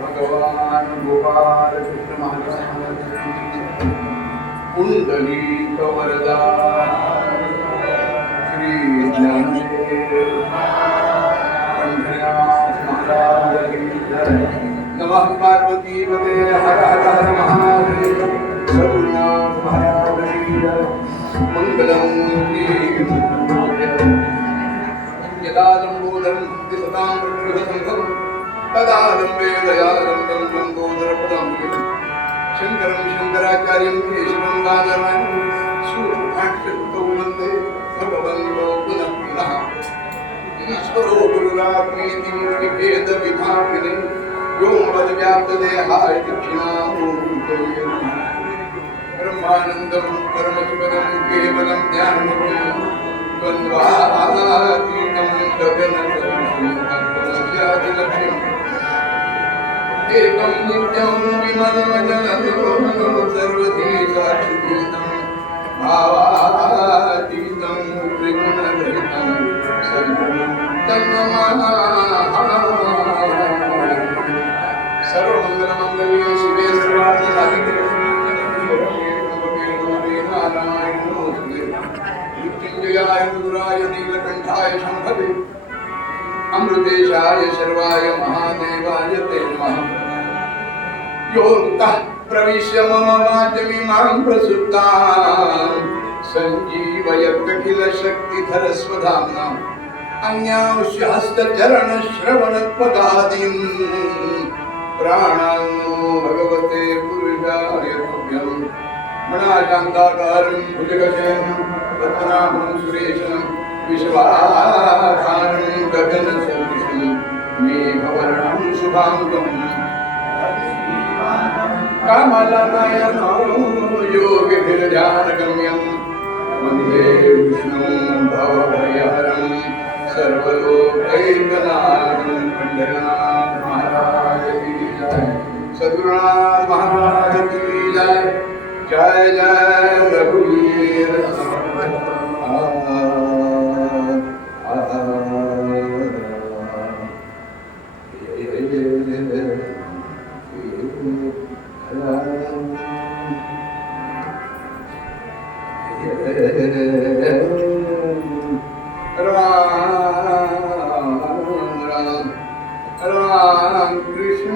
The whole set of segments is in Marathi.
भगवान गोपाल कृष्ण महाराज पुंडलीक वरदा श्री ज्ञानदेव पंढरीनाथ महाराज की जय। नमः पार्वती पते हर हर हर महादेव रघुनाथ महाराज की जय। मंगलम यदा लंबोदरं सतां वृषभसंभवं तदा लंबे दयालं लंबोदरपदं शंकरं शंकराचार्यं केशवं बादरायणं सूर्यभाष्यकृतौ वन्दे भगवन्तो पुनः पुनः ईश्वरो गुरुरात्मेति मूर्तिभेदविभागिने व्योमवद्व्याप्तदेहाय दक्षिणामूर्तये ब्रह्मानन्दं परमशिवदं केवलं ज्ञानमूर्तिं द्वन्द्वातीतं गगनसदृशं एकं नित्यं विमलमजलनिर्मलं सर्वधी साक्षिभूतं भावातीतं त्रिगुणरहितं सद्गुरुं तन्नमामि। सर्वमङ्गलमङ्गल्ये शिवे सर्वार्थसाधिके मृत्युंजयाय रुद्राय नीलकंठाय शंभवे अमृतेशाय शर्वाय महादेवाय ते नमः। योऽन्तः प्रविश्य मम वाचमिमां प्रसुप्तां सञ्जीवयत्यखिलशक्तिधरस्वधाम्ना अन्यांश्च हस्तचरणश्रवणत्वगादीन् प्राणान्नो भगवते पुरुषाय तुभ्यं। मणाशान्ताकारं भुजगशयनं पद्मनाभं सुरेशं विश्वाधारं गगनसदृशं मेघवर्णं शुभाङ्गं कमलनयनो योगिभिर्ध्यानगम्यं वन्दे विष्णुं भवभयहरं सर्वलोकैकनाथं पंढरीनाथ महाराज की जय। सद्गुरुनाथ महाराज की जय। जय जय रघुवीर राम कृष्ण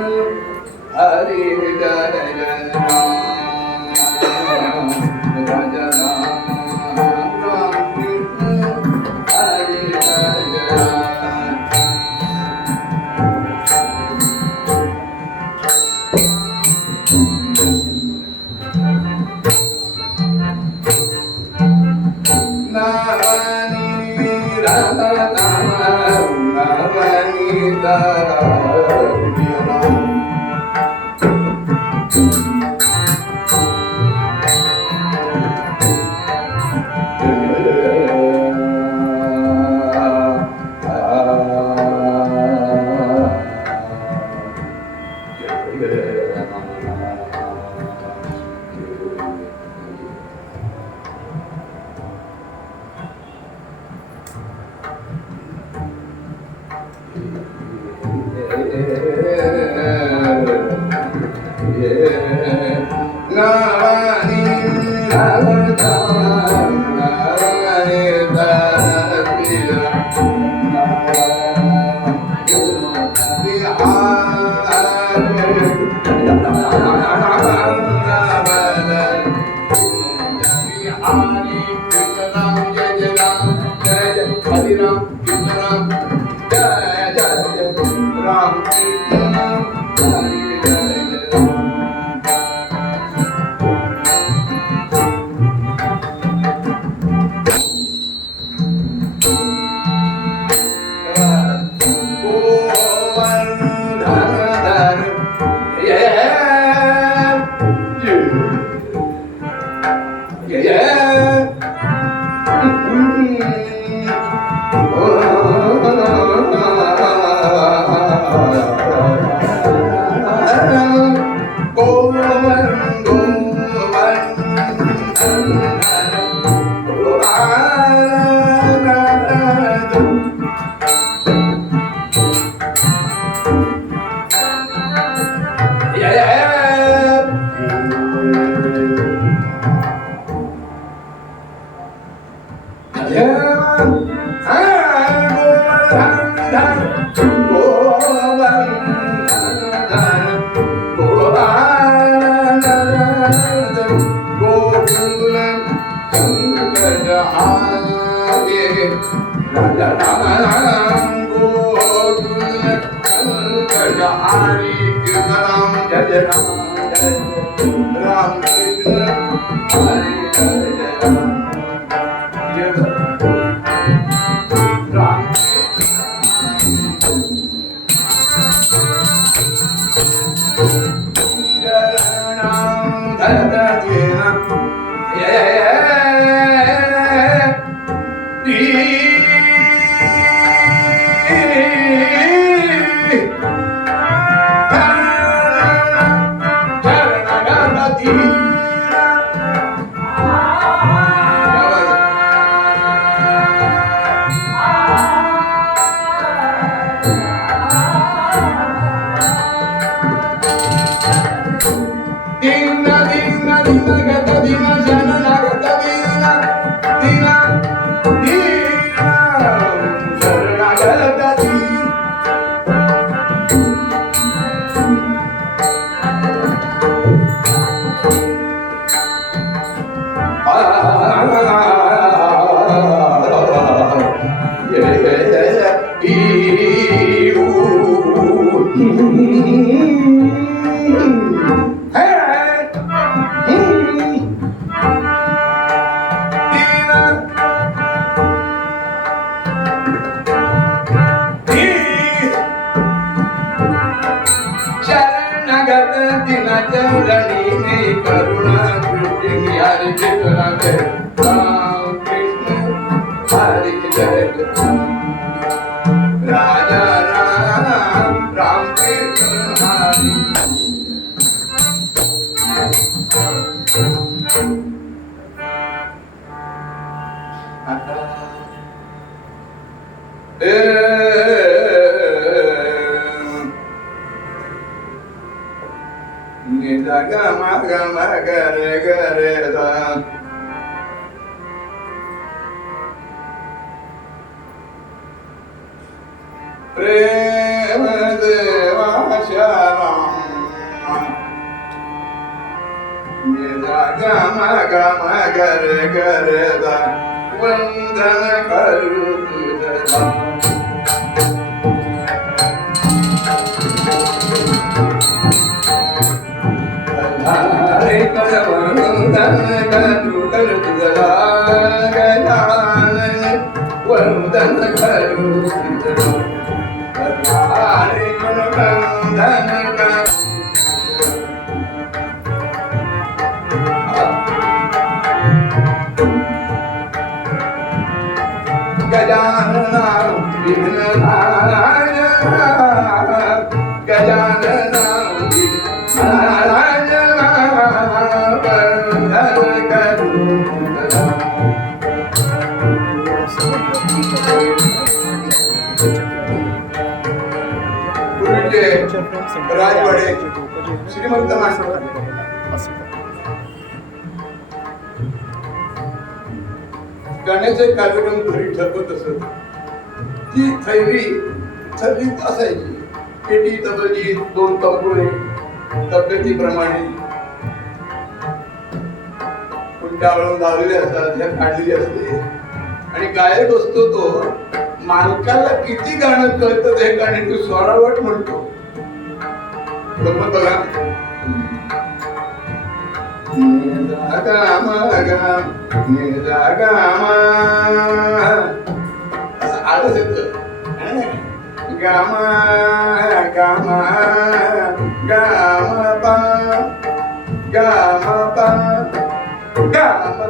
हरे जय जय राम राजा राम कृष्ण हरे जय जय प्रेम देवाच्या गरे गरे वंदन करू तुझा वंदन करू तुझा गजानन वंदन करू तुझा वंदन गजानना विघ्ननारायण गजानना विघ्ननारायण वंदन करू गुरुचे राजवाडे श्रीमंत माणसं गाण्याचे कार्यक्रम घरी ठरवत असत. ती थैली थल्लीत असायची. पेटी तबली 2 तंबुरे तब्येतीप्रमाणे कुंडावळून लावलेले असतात, ह्या काढलेली असते आणि गायक असतो तो मालकाला किती गाणं कळतं ते गाणे तू स्वरावट म्हणतो. गमत बघा. असं आळस येत गामा गामा गाम पा गाम पा गाम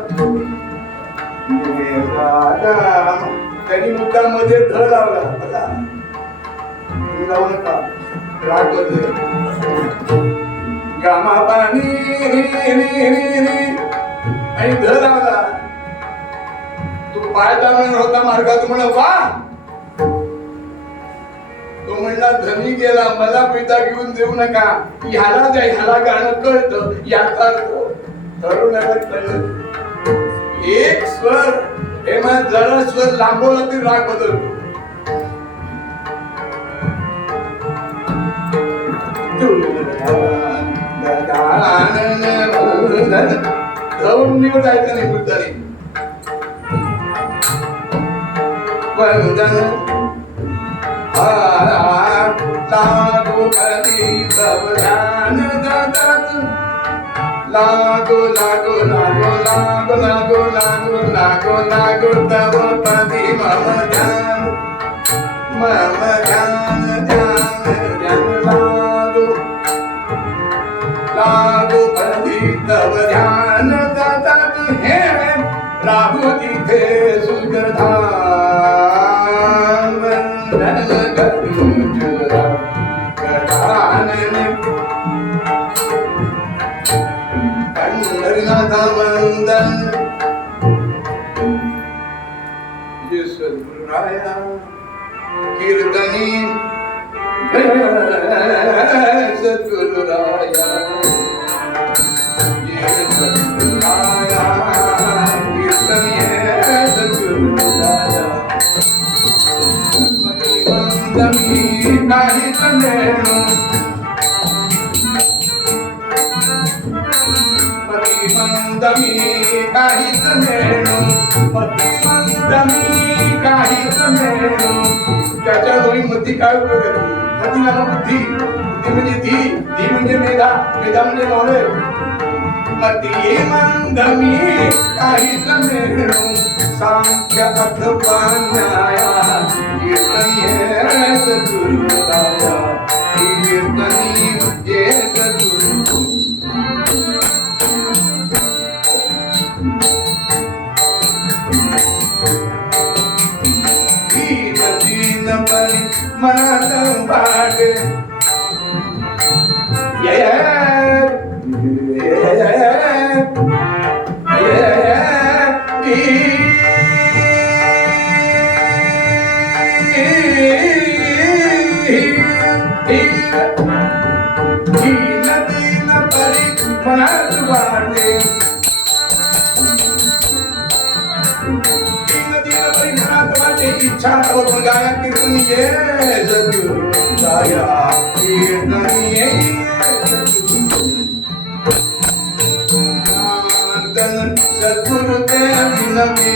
गाम. त्यांनी मुखामध्ये ध लावला बघा. तुम्ही लावू नका राग मध्ये गामा पाणी आणि ध लावला. तू पाय दाबणार होता मार्गात म्हण वा. तो म्हणला धनी गेला मला पिता घेऊन देऊ नका. ह्याला द्या ह्याला गाणं कळतं. याचा तरुणाला कळलं. एक स्वर हे मग जरा स्वर लांबवला तरी राग बदलतो. जायचं नाही बोलतानी वंदन लागो कधी तव ध्यान दत्त लागो लागो लागो लागो लागो लागो लागो लागो तव पदी मम ध्यान ध्यान ध्यान लागो लागो पदी तव ध्यान दत्त हे राहू तिथे सुखधाम वंदन करू तुला पंढरीनाथ वंदन सद्गुरुराया कीर्तनी सद्गुरुराया सद्गुरुराया कीर्तनी सद्गुरुराया मंदमी काही तनेणु मंदमी काही तनेणु काही तनेणु त्याच्या दोन्ही मती काय उपयोग मती नाम बुद्धी बुद्धी म्हणजे धी म्हणजे मेधा म्हणजे नॉलेज मती मंदमी काही तनेणु सांख्य अथवा न्याया कीर्तनी सद्गुरुराया कीर्तनी ये सद्गुरु दीन परी मनात वाटे दीन परी मनात वाटे इच्छा और गाया कीर्तनी ये सद्गुरु गाया कीर्तनी ये सद्गुरु देव नबी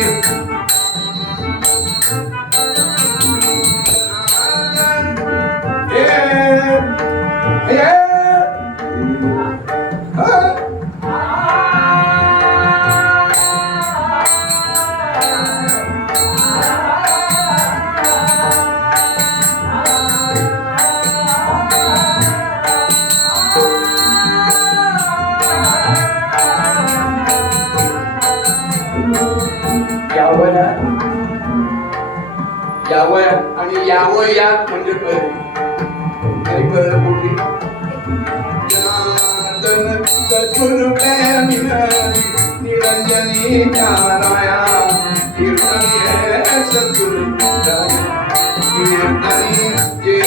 यावं आणि यावं यात म्हणजे कळलं कुठली जनार्दन सद्गुरु निरंजनी ज्ञानाया कीर्तनी सद्गुरु कीर्तनी जे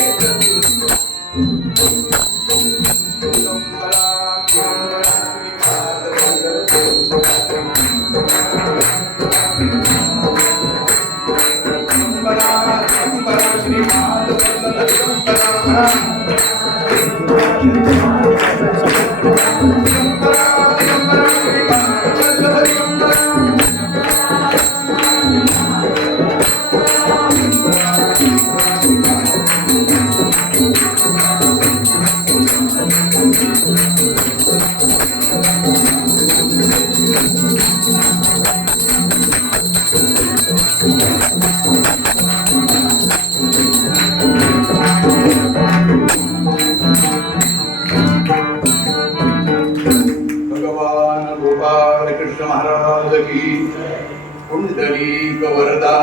पुंडलीक वरदा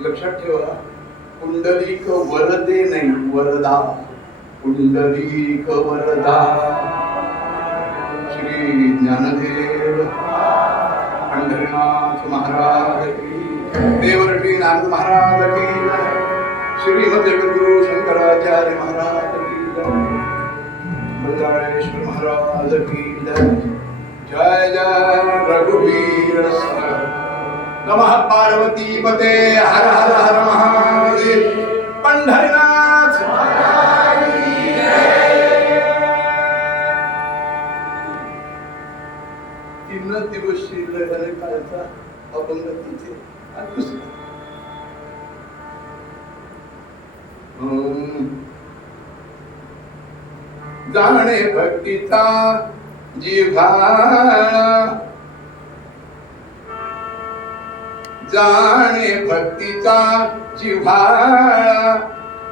लक्षात ठेवा पुंडलीक वरदे नाही वरदा पुंडलीक वरदा श्री ज्ञानदेव पंढरीनाथ महाराज की देवर्षी नारद महाराज की श्रीमद गुरु शंकराचार्य महाराज की बलरामेश्वर महाराज की जय जय रघुवीर नमः पार्वती पते हर हर हर महादेव पंढरीनाथ तीन दिवस शिल्लक कालचा अपंग जाणे भक्तीचा जिव्हाळा, जाणे भक्तीचा जिव्हाळा,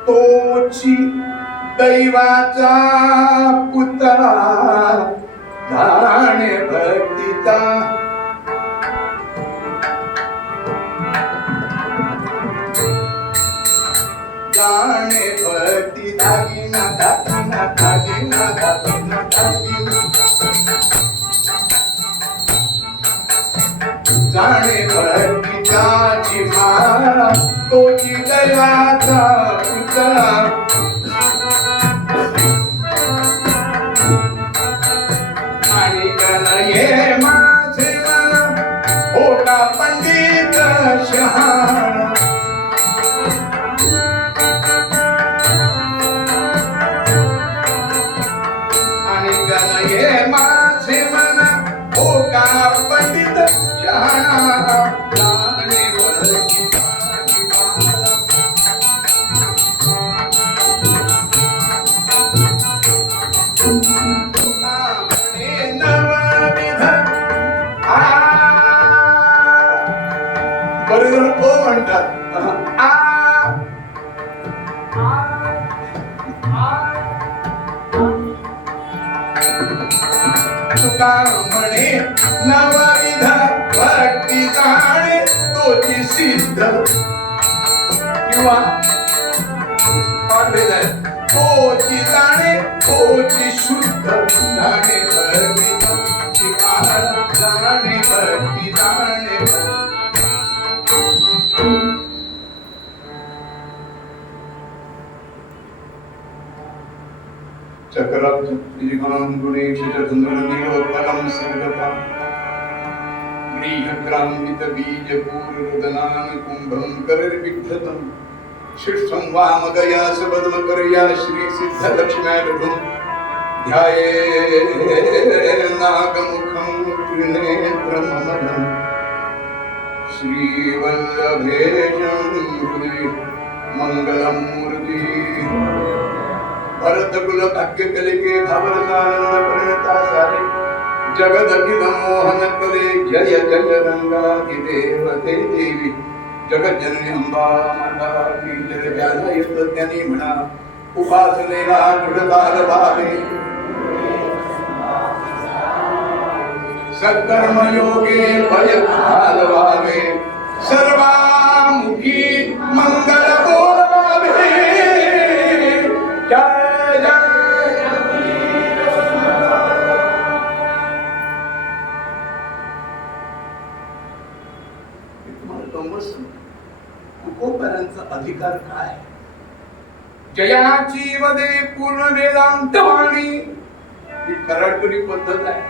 तोची दैवाचा पुतळा, जाणे भक्तीचा जाणे भक्ती दागिना दागिना दागिना दागिना दागिना, जाणे भक्तीचा जिव्हाळा, तोची दैवाचा पुतळा, आणि गणये माझे मन होता पंडित शहाणा, आणि गणये माझे मन होता पंडित शहाणा, जाणे भक्तीचा जिव्हाळा, म्हणे नवविध बरे जण ओ म्हणतात तुका म्हणे नवविध भक्ती जाणे तोची सिद्ध, किंवा तोची जाणे तोची शुद्ध, जाणे भक्तीचा जिव्हाळा, जाणे भक्ती जाणे भक्ती. चक्राब्जं गुणेश चंद्रनीलोत्पलं सर्गतां, व्रीहक्रान्वितबीजपूर्वदनान् कुम्भं करैर्बिभ्रतं, शिष्टं वामगया सबदमकरया श्रीसिद्धलक्ष्म्यालघुं, ध्यायेन्नागमुखं त्रिनेत्रममलं, श्रीवल्लभेशं हृदि मङ्गलमूर्ति, भरतकुल भाग्य कलिके भावरसानंद परिणता सारे, जगदखिल मोहन करे जय जय रंगाधिदेव ते देवी, जगज्जननी अंबा माता की जय, ज्ञान यज्ञानी म्हणा उपासनेला दृढताल भावे, सत्कर्म योगे भयकाल भावे, सर्वामुखी मंगल बोलावे, जय तुकोबारांचा अधिकार काय? जयाची वदे पूर्ण वेदांत वाणी, ही कराडकरी पद्धत आहे.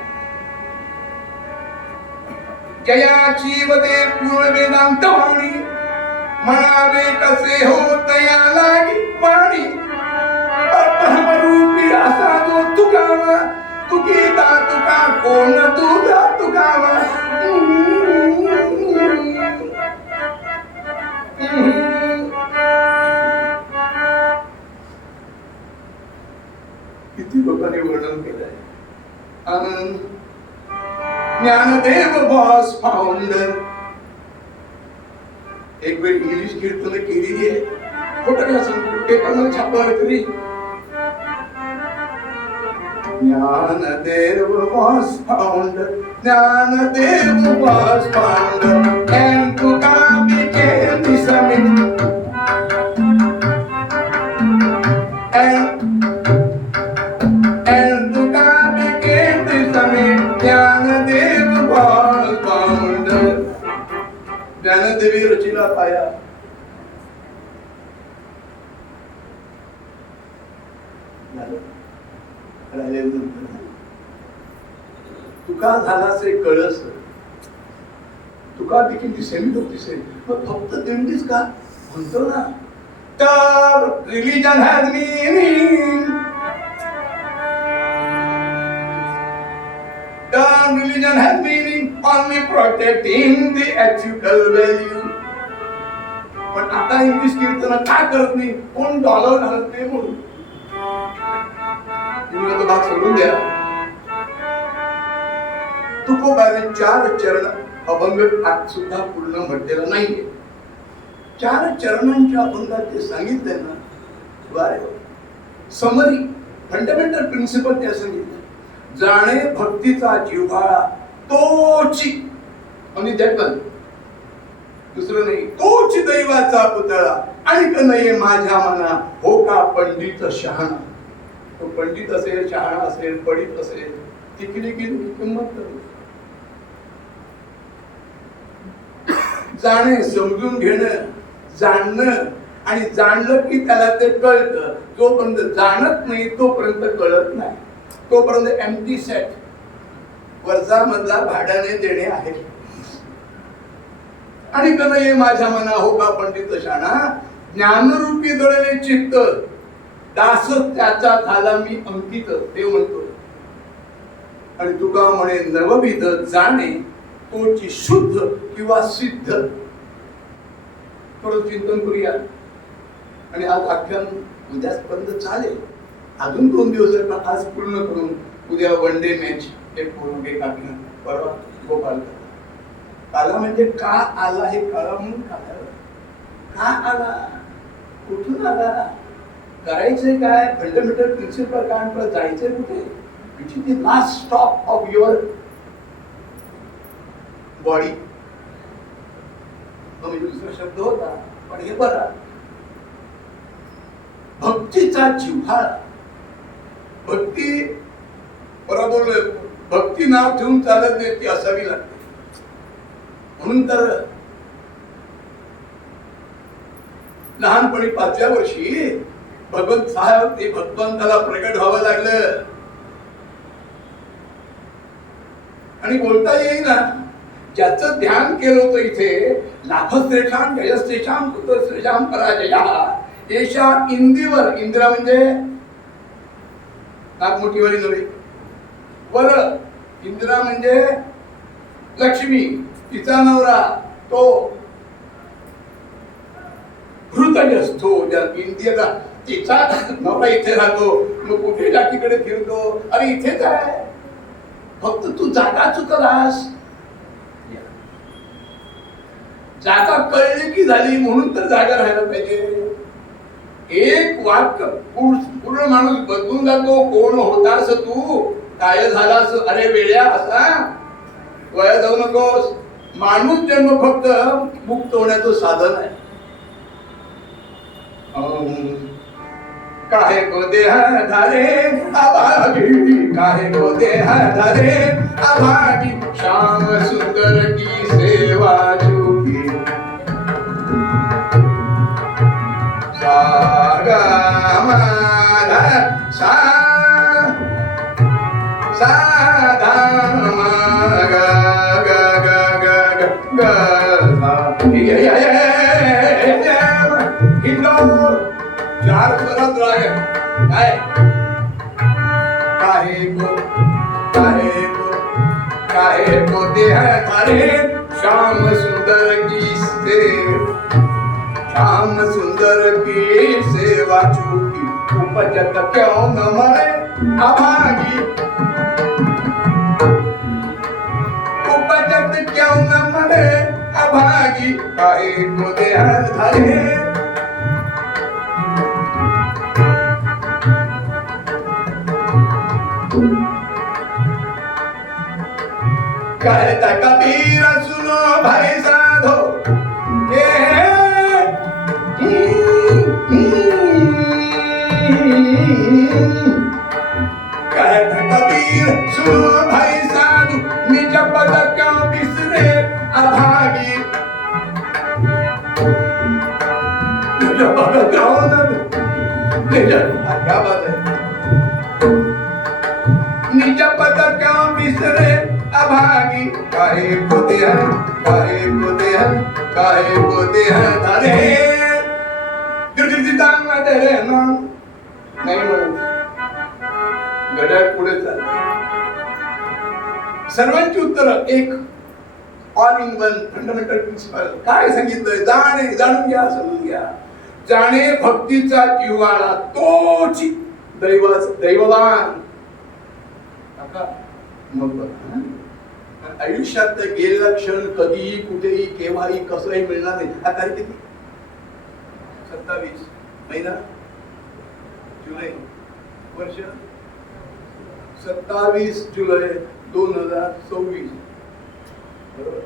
जयाची वदे पूर्ण वेदांत वाणी, म्हणावे कसे होत या लागी वाणी, रूपी असा जो तुकावा, तुकीता तुका कोण तुझा तुकावा, किती लोकांनी वर्णन केलंय. ज्ञानदेव बॉस फाउंडर, एक वेळ इंग्लिश कीर्तन केलेली आहे, खोटं काय सांगतो, पेपरमध्ये छापलं तरी. Dnyandev boss founder, Dnyandev boss founder, and Tuka became the summit, and Tuka became the summit, Dnyandev boss founder, ज्ञानदेवी रचिला पाया. तुका झालासे कळस, तुका देखील दिसेल तो दिसेल, मग फक्त दिंडीच का म्हणतो ना. तर रिलीजन हॅज मीनिंग, तर religion has meaning only protecting the ethical value. पण आता का इंग्लिश कीर्तन का करत नाही, कोण डॉलर घालत नाही म्हणून तुम्ही तो भाग सोडून द्या. तुकोबाने 4 चरण अभंग आज सुद्धा पूर्ण म्हटलेला नाहीये. 4 चरणांच्या अभंगात ते सांगितले ना, समरी फंडामेंटल प्रिन्सिपल त्या सांगितलं. जाणे भक्तीचा जिव्हाळा तोची, आणि त्यातलं दुसरं नाही, तोच दैवाचा पुतळा आणि कनये माझ्या मना हो का पंडित शहाणा. तो पंडित असेल, शहाणा असेल, पडित असेल, तिकडे गेली किंमत नाही. जाणे समजून घेणं, जाणणं, आणि जाणलं की त्याला ते कळतं. जोपर्यंत जाणत नाही तोपर्यंत कळत नाही. तोपर्यंत एम्प्टी सेट, वरचा मधला भाड्याने देणे आहे. आणि कनये माझ्या मना हो का पंडित शाणा, ज्ञानरूपी दळले चित्त दास त्याचा झाला मी अंकित, ते म्हणतो. आणि तुका म्हणे नवविध जाणे तोची शुद्ध किंवा सिद्ध. थोडं चिंतन करूया. आणि आज आख्यान उद्यापर्यंत चालेल, अजून 2 दिवस आज पूर्ण करून उद्या वन डे मॅच एक पूर्ण एक आख्यान. परवा गोपाल काला म्हणजे का आला, हे काला म्हणून का आला, कुठून आला, करायचंय काय, फंडामेंटल प्रिन्सिपल काय, जायचंय कुठे, which is the last stop of your body. म्हणजे दुसरा शब्द होता, पण हे बरं, भक्तीचा जिव्हाळा. भक्ती बरोबर, भक्ती नाव ठेवून चालत नाही, ती असावी लागते. म्हणून तर लहानपणी 5व्या वर्षी भगवंत साहेब ते भगवंताला प्रकट व्हावं लागलं. आणि बोलता येईना. ज्याचं ध्यान केलं होतं इथे, लाभश्रेष्ठाम जयश्रेष्ठाम कुतश्रेष्ठाम पराजया येशा इंदिवर, इंदिरा म्हणजे नागमोठीवाली नव्हे, वर इंदिरा म्हणजे लक्ष्मी, तिचा नवरा तो हृदय असतो. इंदिरा तिचा नवरा इथे राहतो, मग कुठे जातीकडे फिरतो. अरे इथेच आहे, फक्त तू जागा चुकलास. जागा कळली की झाली, म्हणून तर जागा राहायला पाहिजे. एक वाक्य पूर्ण माणूस बदलून जातो. कोण होतास तू, काय झालास, अरे वेड्या, असा वया जाऊ नकोस. माणूस जन्म फक्त मुक्त होण्याचं साधन आहे. काहे को देह धारे अभागी, काहे को देह धारे अभागी, श्याम सुंदर की सेवा जोगी. सागा माधा सा साधा गा गा गा गा गा. चार स्वरात राग काय. काहे को काहे को देह धारे श्याम सुंदर की से, श्याम सुंदर की सेवा चूकी. उपजत क्यों न मरे अभागी, उपजत क्यों न मरे अभागी. काहे को देह धारे कहता कबीर सुनो भाई साधो, कहता कबीर सुनो भाई साधु, निज पद क्यों बिसरे अभागी. निज पद क्यों निज, क्या बात है, निज पद क्यों बिसरे अभागी. काहे को देह, काहे को देह, काहे को देह धारे गिरगिरतांना तेरे नाम. नाही म्हणून घड्याळ पुढे चाललं. सर्वांची उत्तर एक. All in one fundamental principle काय सांगितलंय? जाणे, जाणून घ्या, समजून घ्या. जाणे भक्तीचा जिव्हाळा, तोच दैववान. मग आयुष्यात गेलेला क्षण कधीही कुठेही केव्हाही कसंही मिळणार नाही. हा तारीख किती? 27 महिना जुलै, वर्ष 27 जुलै 2024. बरोबर,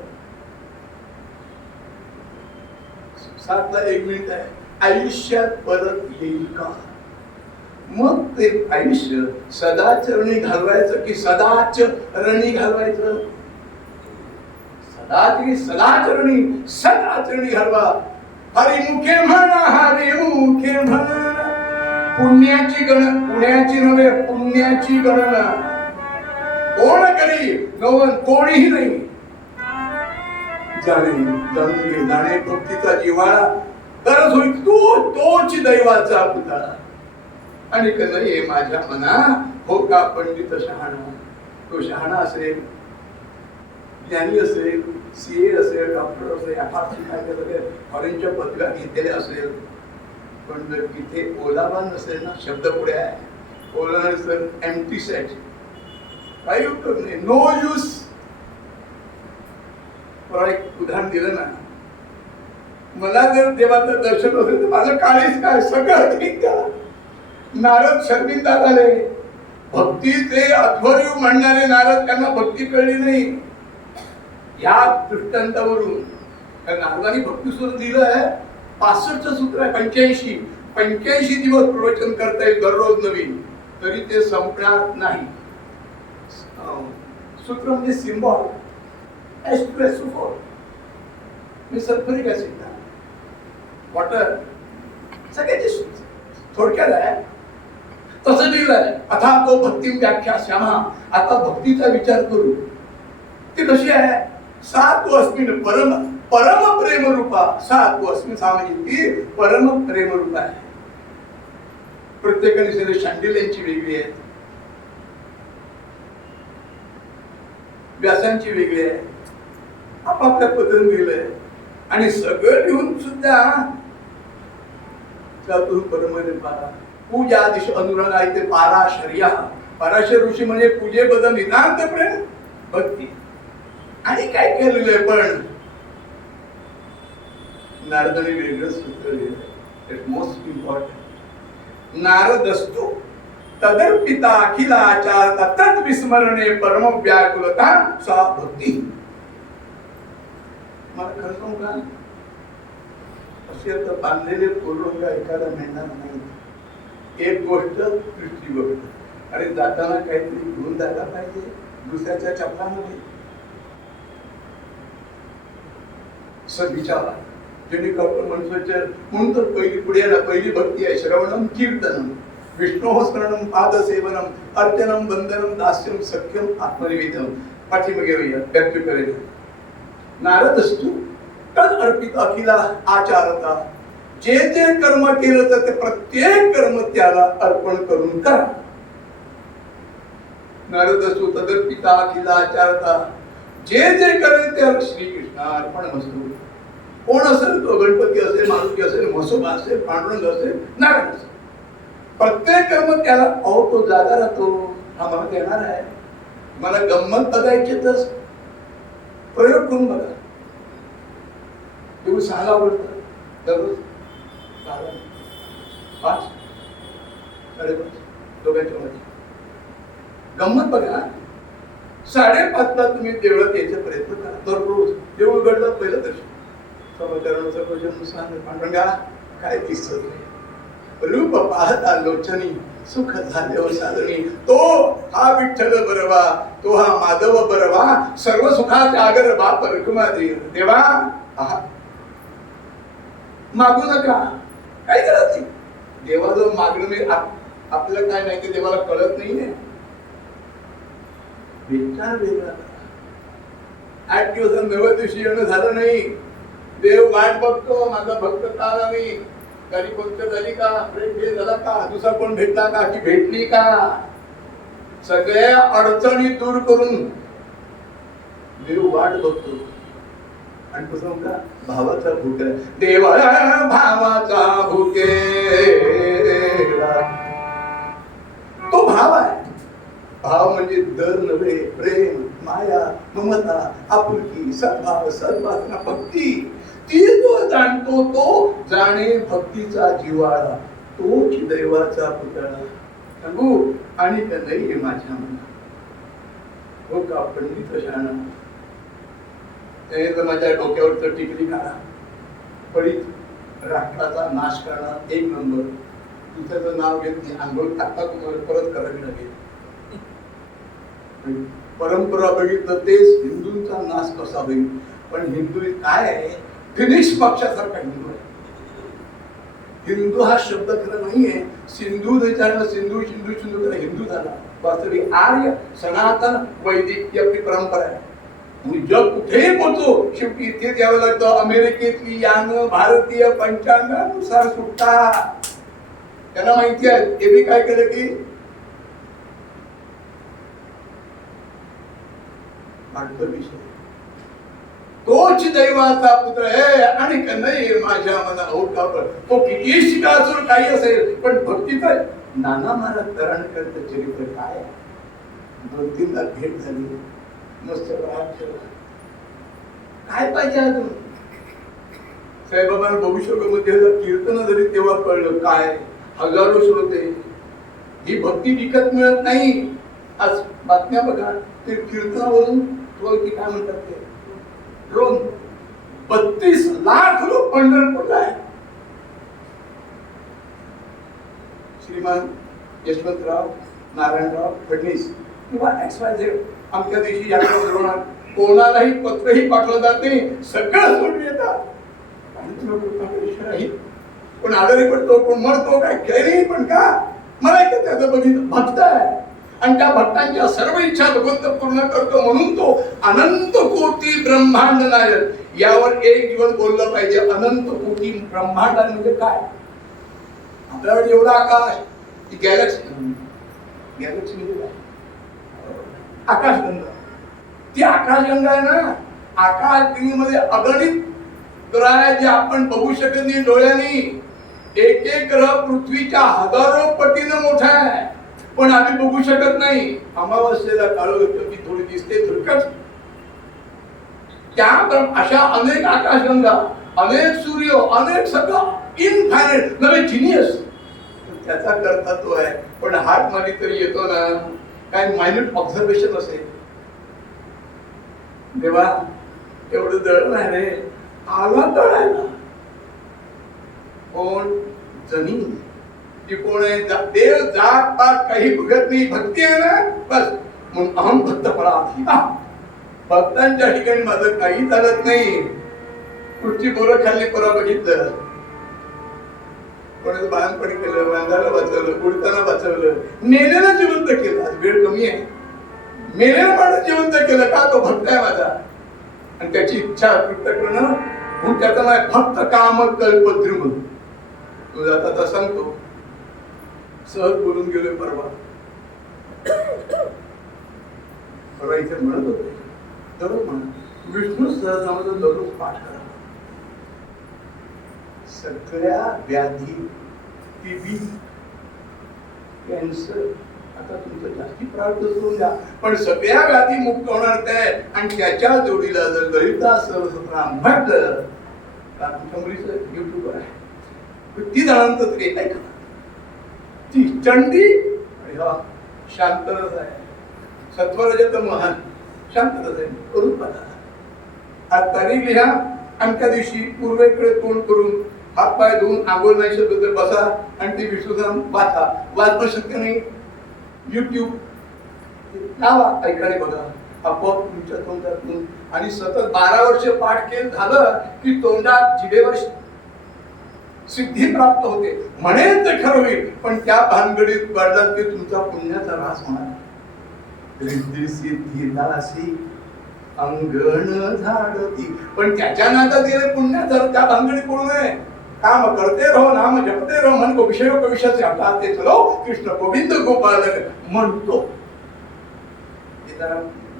7ला 1 मिनिट आहे. आयुष्यात परत येईल का? मग ते आयुष्य सदाचरणी घालवायचं की सदाच रणी घालवायचं? सदाचरणी सदाचरणी घालवा. हरिमुखे म्हणा, हरिमुखे म्हणा. पुण्याची नव्हे, पुण्याची गणना कोण करी? नवन कोणीही नाही. जाणे भक्तीचा जिव्हाळा, तरच होईल तोच दैवाचा पुतळा. आणि कधी माझ्या मना हो का पंडित शहाणा? तो शहाणा असेल, ज्ञानी असेल, सीए असेल, डॉक्टर असेल, फॉरेनच्या पदव्या घेतलेल्या असेल, पण जर तिथे ओलावा नसेल ना, शब्द पुढे आहे, ओला नसेल, एम्प्टी सेट, काही उपयोग नाही, नो यूज. एक उदाहरण दिलं ना, मला जर देवाचं दर्शन असेल तर माझं काळीच काय, सगळं ठीक का? नारद शर्मिंदा झाले. भक्तीचे अध्वर्यू म्हणणारे नारद, त्यांना भक्ती कळली नाही. या दृष्टांतावरून नारदांनी भक्ती सूत्र दिलं आहे. 65 सूत्र आहे, 85 दिवस प्रवचन करता येईल दररोज नवीन, तरी ते संपणार नाही. सूत्र म्हणजे सिम्बॉल, H2SO4, मी सल्फ्युरिक ऍसिड, वॉटर, सगळ्याची थोडक्यात आहे. तसं दिलंय. अथा तो भक्ती व्याख्या श्यामा. आता भक्तीचा विचार करू. ती कशी आहे? सा तू अस्मिन परम प्रेम रूपा. सा तू अस्मिन, सा म्हणजे ती परम प्रेम रूप आहे. प्रत्येकाने सगळे शांडिल्यांची वेगळी आहे, व्यासांची वेगळी आहे, आपापल्या पद्धतीने दिलंय. आणि सगळं लिहून सुद्धा पूजा दिश अनुराग आहे ते पाराशर्या. पराशर ऋषी म्हणजे पूजेबद्दल नितांत प्रेम, भक्ती. आणि काय केलेलं आहे? पण नारदाने वेगळं सूत्र लिहिलंय, मोस्ट इम्पॉर्टंट. नारदस्तु तदर्पिता अखिलाचार तत् विस्मरणे परम व्याकुलता सा भक्ती. मला खरं सांगू का, असे तर बांधलेले पूर्वंग ऐकायला मिळणार नाही. एक गोष्ट दुसरी गोष्ट. अरे जाताना काहीतरी घेऊन जायला पाहिजे दुसऱ्याच्या चपलामध्ये. सदिचार जेणेकरून मनुष्याच्या म्हणून तर पहिली पुढे ना पहिली भक्ती आहे श्रवणम कीर्तनम विष्णो स्मरणम पादसेवनम अर्चनम वंदनम दास्यम सख्यम आत्मनिवेदनम. पाठीमागे व्यक्त करेल. नारदस्तु तद अर्पित अखिला आचारता. जे जे कर्म केलं तर ते प्रत्येक कर्म त्याला अर्पण करून करा. नारदस्तु तदर्पिता अखिला आचारता. जे जे करेल ते श्रीकृष्ण अर्पणमस्तु. कोण असेल तो, गणपती असेल, मारुती असेल, म्हसोबा असेल, पांडुरंग असेल, नारायण असेल, प्रत्येक कर्म त्याला. अहो तो जागा राहतो, हा मला देणार आहे. मला गंमत बघायची तर प्रयोग करून बघा. तेवढं 6ला आवडतं दररोज, 6ला 5 5:30 दोघांच्या मध्ये गंमत बघा. 5:30ला तुम्ही देवळात यायचा प्रयत्न करा दररोज. देऊळ उघडलं पहिलं दर्शन, समचरणाचं भोजन सांग, पांडुरंगा काय दिसत रूप पाहता लोचनी सुख झाले साधनी. तो हा विठ्ठल बरवा, तो हा माधव बरवा, सर्व सुखाचे आगर बाप रखुमा देवा. मागू नका, काय करत नाही. देवाजवळ मागणं नाही, आपलं काय नाही ते देवाला कळत नाहीये. विचार वेगळा. 8 दिवस 9 दिवशी येणं झालं नाही. देव वाट बघतो, माझा भक्त का आला नाही, गाडी कोणत्या झाली का, भेट झाला का, दुसरा कोण भेटला का, की भेटली का. सगळ्या अडचणी दूर करून देव वाट बघतो. आणि तो समजा भावाचा भुकेला, देवा भावाचा भुकेला. तो भाव आहे. भाव म्हणजे दर नव्हे, प्रेम, माया, ममता, आपुलकी, सद्भाव, सद्भावना, भक्ती. ती जो जाणतो तो जाणे भक्तीचा जिव्हाळा, तोच दैवाचा पुतळा. सांगू आणि नाही माझ्या मना, हो का पंडित शाणा. त्याने माझ्या डोक्यावरच टिकली काढा, पडीत राष्ट्राचा नाश करणार एक नंबर. तुझं नाव घेत नाही, आंघोळ टाकता तुम्हाला परत करावी लागेल. परंपरा बघितलं तेच हिंदूंचा नाश कसा होईल. पण हिंदू काय आहे, फिनिक्स पक्षासारखा हिंदू आहे. हिंदू हा शब्द खरं नाहीये. सिंधू देशाला सिंधू सिंधू सिंधू त्याला हिंदू झाला. वास्तविक आर्य सनातन वैदिक ही आपली परंपरा आहे. आणि जग कुठेही पोहोचो शेवटी इथे द्यावं लागतं. अमेरिकेतली यान भारतीय पंचांगानुसार सुटतात. त्यांना माहिती आहे ते बी काय केलं की विषय तोच दैवाचा पुत्र आहे आणि नाही माझ्या मना ओठावर. तो किती शिका असून काही असेल पण भक्तीचा नाना महाराज तरणकरचं चरित्र काय. 2-3दा भेट झाली, मस्त काय पाहिजे अजून. साईबाबांना भविष्यमध्ये कीर्तन जरी तेव्हा कळलं काय हजारो श्रोते. ही भक्ती विकत मिळत नाही. आज बातम्या बघा ते कीर्तनावरून की काय म्हणतात ते ड्रोन 32 लाख लोक पंढरपूरला आहे. श्रीमान यशवंतराव नारायणराव फडणवीस किंवा XYZ आमच्या देशी यात्रा बोलवणार. कोणालाही पत्रही पाठवलं जात नाही, सगळं सोडून येतात. कोण आजारी पडतो, कोण मरतो, काय काही पण का मला एक त्याचं बघितलं भक्त आहे आणि त्या भक्तांच्या सर्व इच्छा भगवंत पूर्ण करतो. म्हणून तो अनंत कोटी ब्रह्मांड नायक. यावर एक जीवन बोललं पाहिजे. अनंत कोटी ब्रह्मांड म्हणजे काय. आपल्याकडे एवढा आकाश, ती गॅलेक्सी. गॅलेक्सी म्हणजे काय, आकाशगंगा. ती आकाशगंगा आहे ना. आकाशगंगेमध्ये अगणित ग्रह आहे जे आपण बघू शकत नाही डोळ्यांनी. एक एक ग्रह पृथ्वीच्या हजारो पटीनं मोठा आहे पण आम्ही बघू शकत नाही. अमावस्येला काळो ती थोडी दिसते धुरकट. त्या अशा अनेक आकाशगंगा, अनेक सूर्य, अनेक सगळं इनफायनाइट नवे जिनियस. त्याचा करता तो आहे. पण हात मारी तरी येतो ना काय मायन्यूट ऑब्झर्वेशन असेल. देवा एवढं दळ नाही रे, आला तळायला. कोण जमीन ती कोण आहे. देव जात पात काही बघत नाही. भक्ती आहे ना बस. म्हणून अहम भक्त पराधी. भक्तांच्या ठिकाणी माझं काही चालत नाही. कुठची बोरं खाल्ली परवा बघितलं. कोणाचं बाळणपणी केलं, बांधायला वाचवलं, उडताना वाचवलं, मेलेला जिवंत केलं. आज वेळ कमी आहे. मेलेला माणूस जिवंत केलं का, तो भक्त आहे माझा आणि त्याची इच्छा व्यक्त करणं. म्हणून त्याचं नाव फक्त काम कल्पद्रुम. तुझा आता सांगतो. सहज बोलून गेलोय परवा इथे म्हणत होते दररोज म्हणा विष्णू सहस्रनामाचा दररोज पाठ करा. सगळ्या व्याधी, टीबी, कॅन्सर आता तुमचं जास्ती प्रार्थ करून द्या पण सगळ्या व्याधी मुक्त होणार ते. आणि त्याच्या जोडीला जर ललिता सहस्रनाम म्हटलं तर आमच्या मुलीचं युट्यूबर आहे ती जणांचं तरी ऐका. ती चंडी आणि हा शांतरस आहे. सत्वरजत महान शांतरस आहे. करून बघा. तरी लिहा. आमच्या दिवशी पूर्वेकडे तोंड करून हात पाय धुवून आंघोळ नाही शकत तर बसा आणि ती विष्णुनाम वाचा. वाचणं शक्य नाही. युट्यूब लावा, ऐकाने बघा. आपोआप तुमच्या तोंडातून आणि सतत 12 वर्ष पाठ केलं झालं की तोंडात जिभेवर सिद्धी प्राप्त होते. म्हणेल ते खरं होईल पण त्या भानगडीत पडलात की तुमचा पुण्याचा ऱ्हास होणार. रिद्धी सिद्धी दासी अंगण झाडती. पण त्याच्या नादात गेले पुण्याचा त्या भानगडीत पडू नये. काम करते रहो, नाम जपते रहो, मन को विषय विषय से हटाते चलो, कृष्ण गोविंद गोपाल म्हणतो.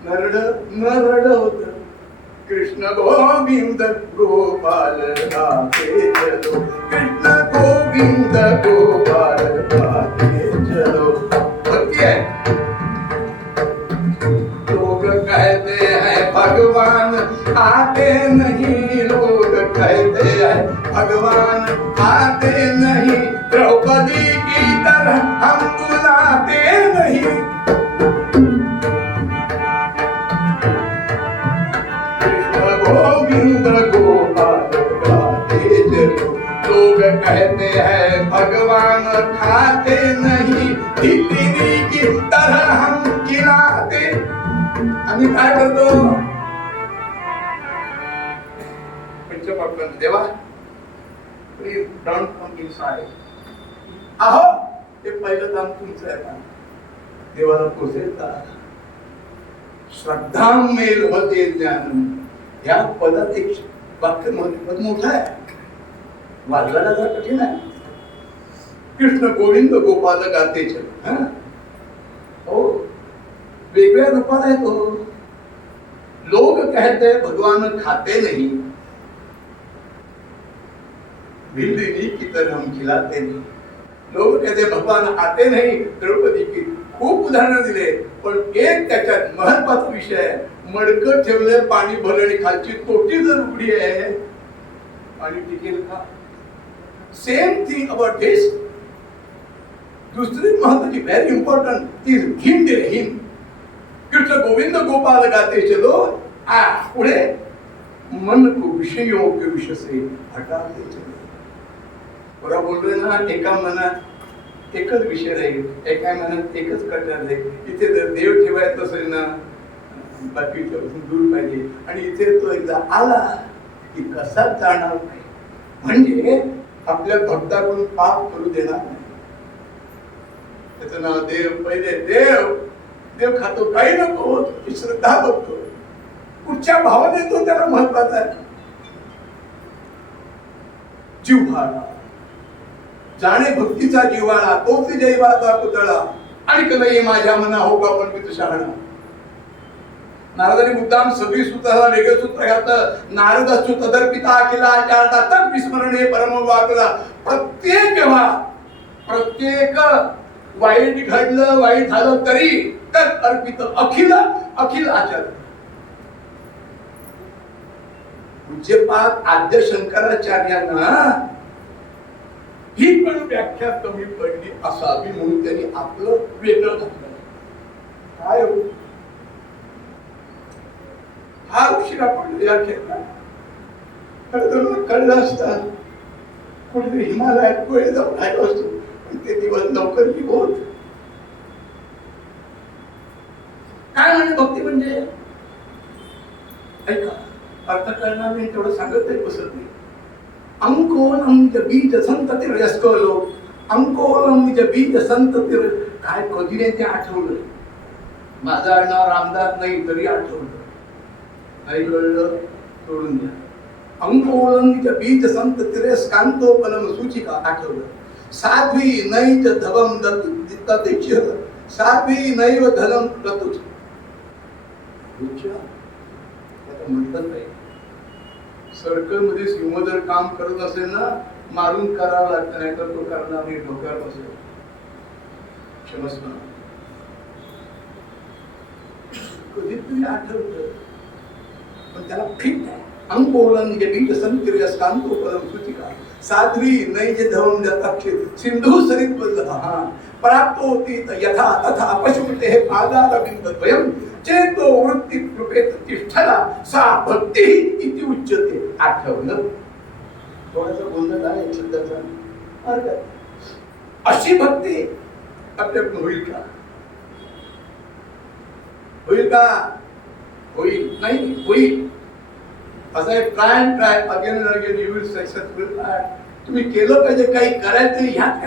नरड होत कृष्ण गोविंद गोपाल गाते चलो, कृष्ण गोविंद गोपाल गाते चलो। भक्ति है। लोग कहते हैं भगवान आते नहीं, लोग कहते हैं भगवान आते नहीं, द्रौपदी की तरह हम बुलाते नहीं। कृष्ण गोविंद गोपाल गाते चलो, लोग कहते हैं भगवान खाते नहीं, दिल्ली की तरह हम खिलाते। आम्ही काय करतो? पंचपक्वान्न देवा, प्लीज डोंट कम इनसाइड. अहो, ते पहिलं काम तुमचं आहे का? देवाला पोचेल का? श्रद्धा मेल होते ज्ञान, या पदात एक वाक्य पद मोठं आहे, वाजवायला जरा कठीण आहे. कृष्ण गोविंद गोपाल गाते चलो. हो, वेगळ्या रूपात आहे तो. लोग कहते भगवान खाते नहीं, भिल्ली की तरह हम खिलाते नहीं. लोग कहते भगवान आते नहीं, द्रौपदी की. खूप उदाहरण दिले, पण एक त्याच्यात महत्वाचा विषय आहे. मडकं ठेवलंय, पाणी भरलं आणि खालची तोटी जर उघडी आहे, पाणी टिकेल का? Same thing about taste. दुसरी महत्वाची व्हेरी इम्पॉर्टंट ती हिंट दिले. हिंट. कृष्ण गोविंद गोपाल गाते चलो, पुढे मन को विषयों के विषय से हटाते चलो. बरोबर बोललोय ना? एका मनात एकच विषय राहील, एका मनात एकच कटार राहील. इथे जर देव ठेवायचं असेल ना, बाकीच्यापासून दूर पाहिजे. आणि इथे तो एकदा आला की कसाच जाणार नाही. म्हणजे आपल्या भक्ताकडून पाप करू देणार नाही. त्याचं नाव देव. पहिले देव. देव खातो, काही नको, श्रद्धा बघतो, कुठच्या भावाने तो त्याला महत्वाचा आहे. जिव्हाळा, जाणे भक्तीचा जिव्हाळा, तोच जैवाचा पुतळा. आणि कधी माझ्या मना हो का पण मी शहाणा. नारदाने मुद्दाम सगळी सूत्राला वेगळं सूत्र घातलं. नारद सुतधर पिता अखिला आचारता तक विस्मरणे परम वाकला. प्रत्येक व्यवहार, प्रत्येक वाईट घडलं, वाईट झालं तरी तक अर्पित अखिल अखिल आचार. पूज्यपाद आद्य शंकराचार्यांना ही पण व्याख्या कमी पडली असावी म्हणून त्यांनी आपलं वेगळं घातलं. काय हो, हा उशिरा पडलो या क्षेत्रात. खरं कळलं असतं कुठेतरी हिमालयात पुढे जाऊन राहिलो असतो, पण ते दिवस लवकर की होत. काय म्हणजे भक्ती म्हणजे? ऐका, अर्थ करणार नाही तेवढं सांगत तरी बसत नाही. अंकोलम बीज संततीर यस्कलो, अंकोलम बीज संततीर. काय कधी नाही ते आठवलं. माझं आडनाव रामदास नाही तरी आठवलं. नाही कळलं सोडून द्या. अंकोलम बीज संततीर स्कांतोपलम सूचिका आठवलं. साध्वी नैच धवम दत्ततेच, साध्वी नैव धनम दत्तुच. म्हणतात नाही, सर्कल मध्ये सिंह जर काम करत असेल ना, मारून करावं लागतं, नाही तर तो करणार नाही, डोक्यावर बसेल. क्षमस्व कधीतरी आठवतं, पण त्याला फिट आहे. अंकोलन बीज संततीर स्कांतोपलम सूचिका, साध्वी नैज धवम दत्तक्षेत्र सिंधू सरित बल्लभः प्राप्तोति यथा तथा पशुमते पादारविंद द्वयम् चेतो वृत्ति कृपेत तिष्ठला सा भक्ती इति उच्यते. आठवलं? थोडंसं बोलणं आहे शब्दाचा अर्थ. अशी भक्ती आपल्याकडून होईल का? होईल का? होईल नाही? होईल. असं आहे, try and try again and again you will successful. तुम्ही केलं पाहिजे, काही करायचं. ह्यात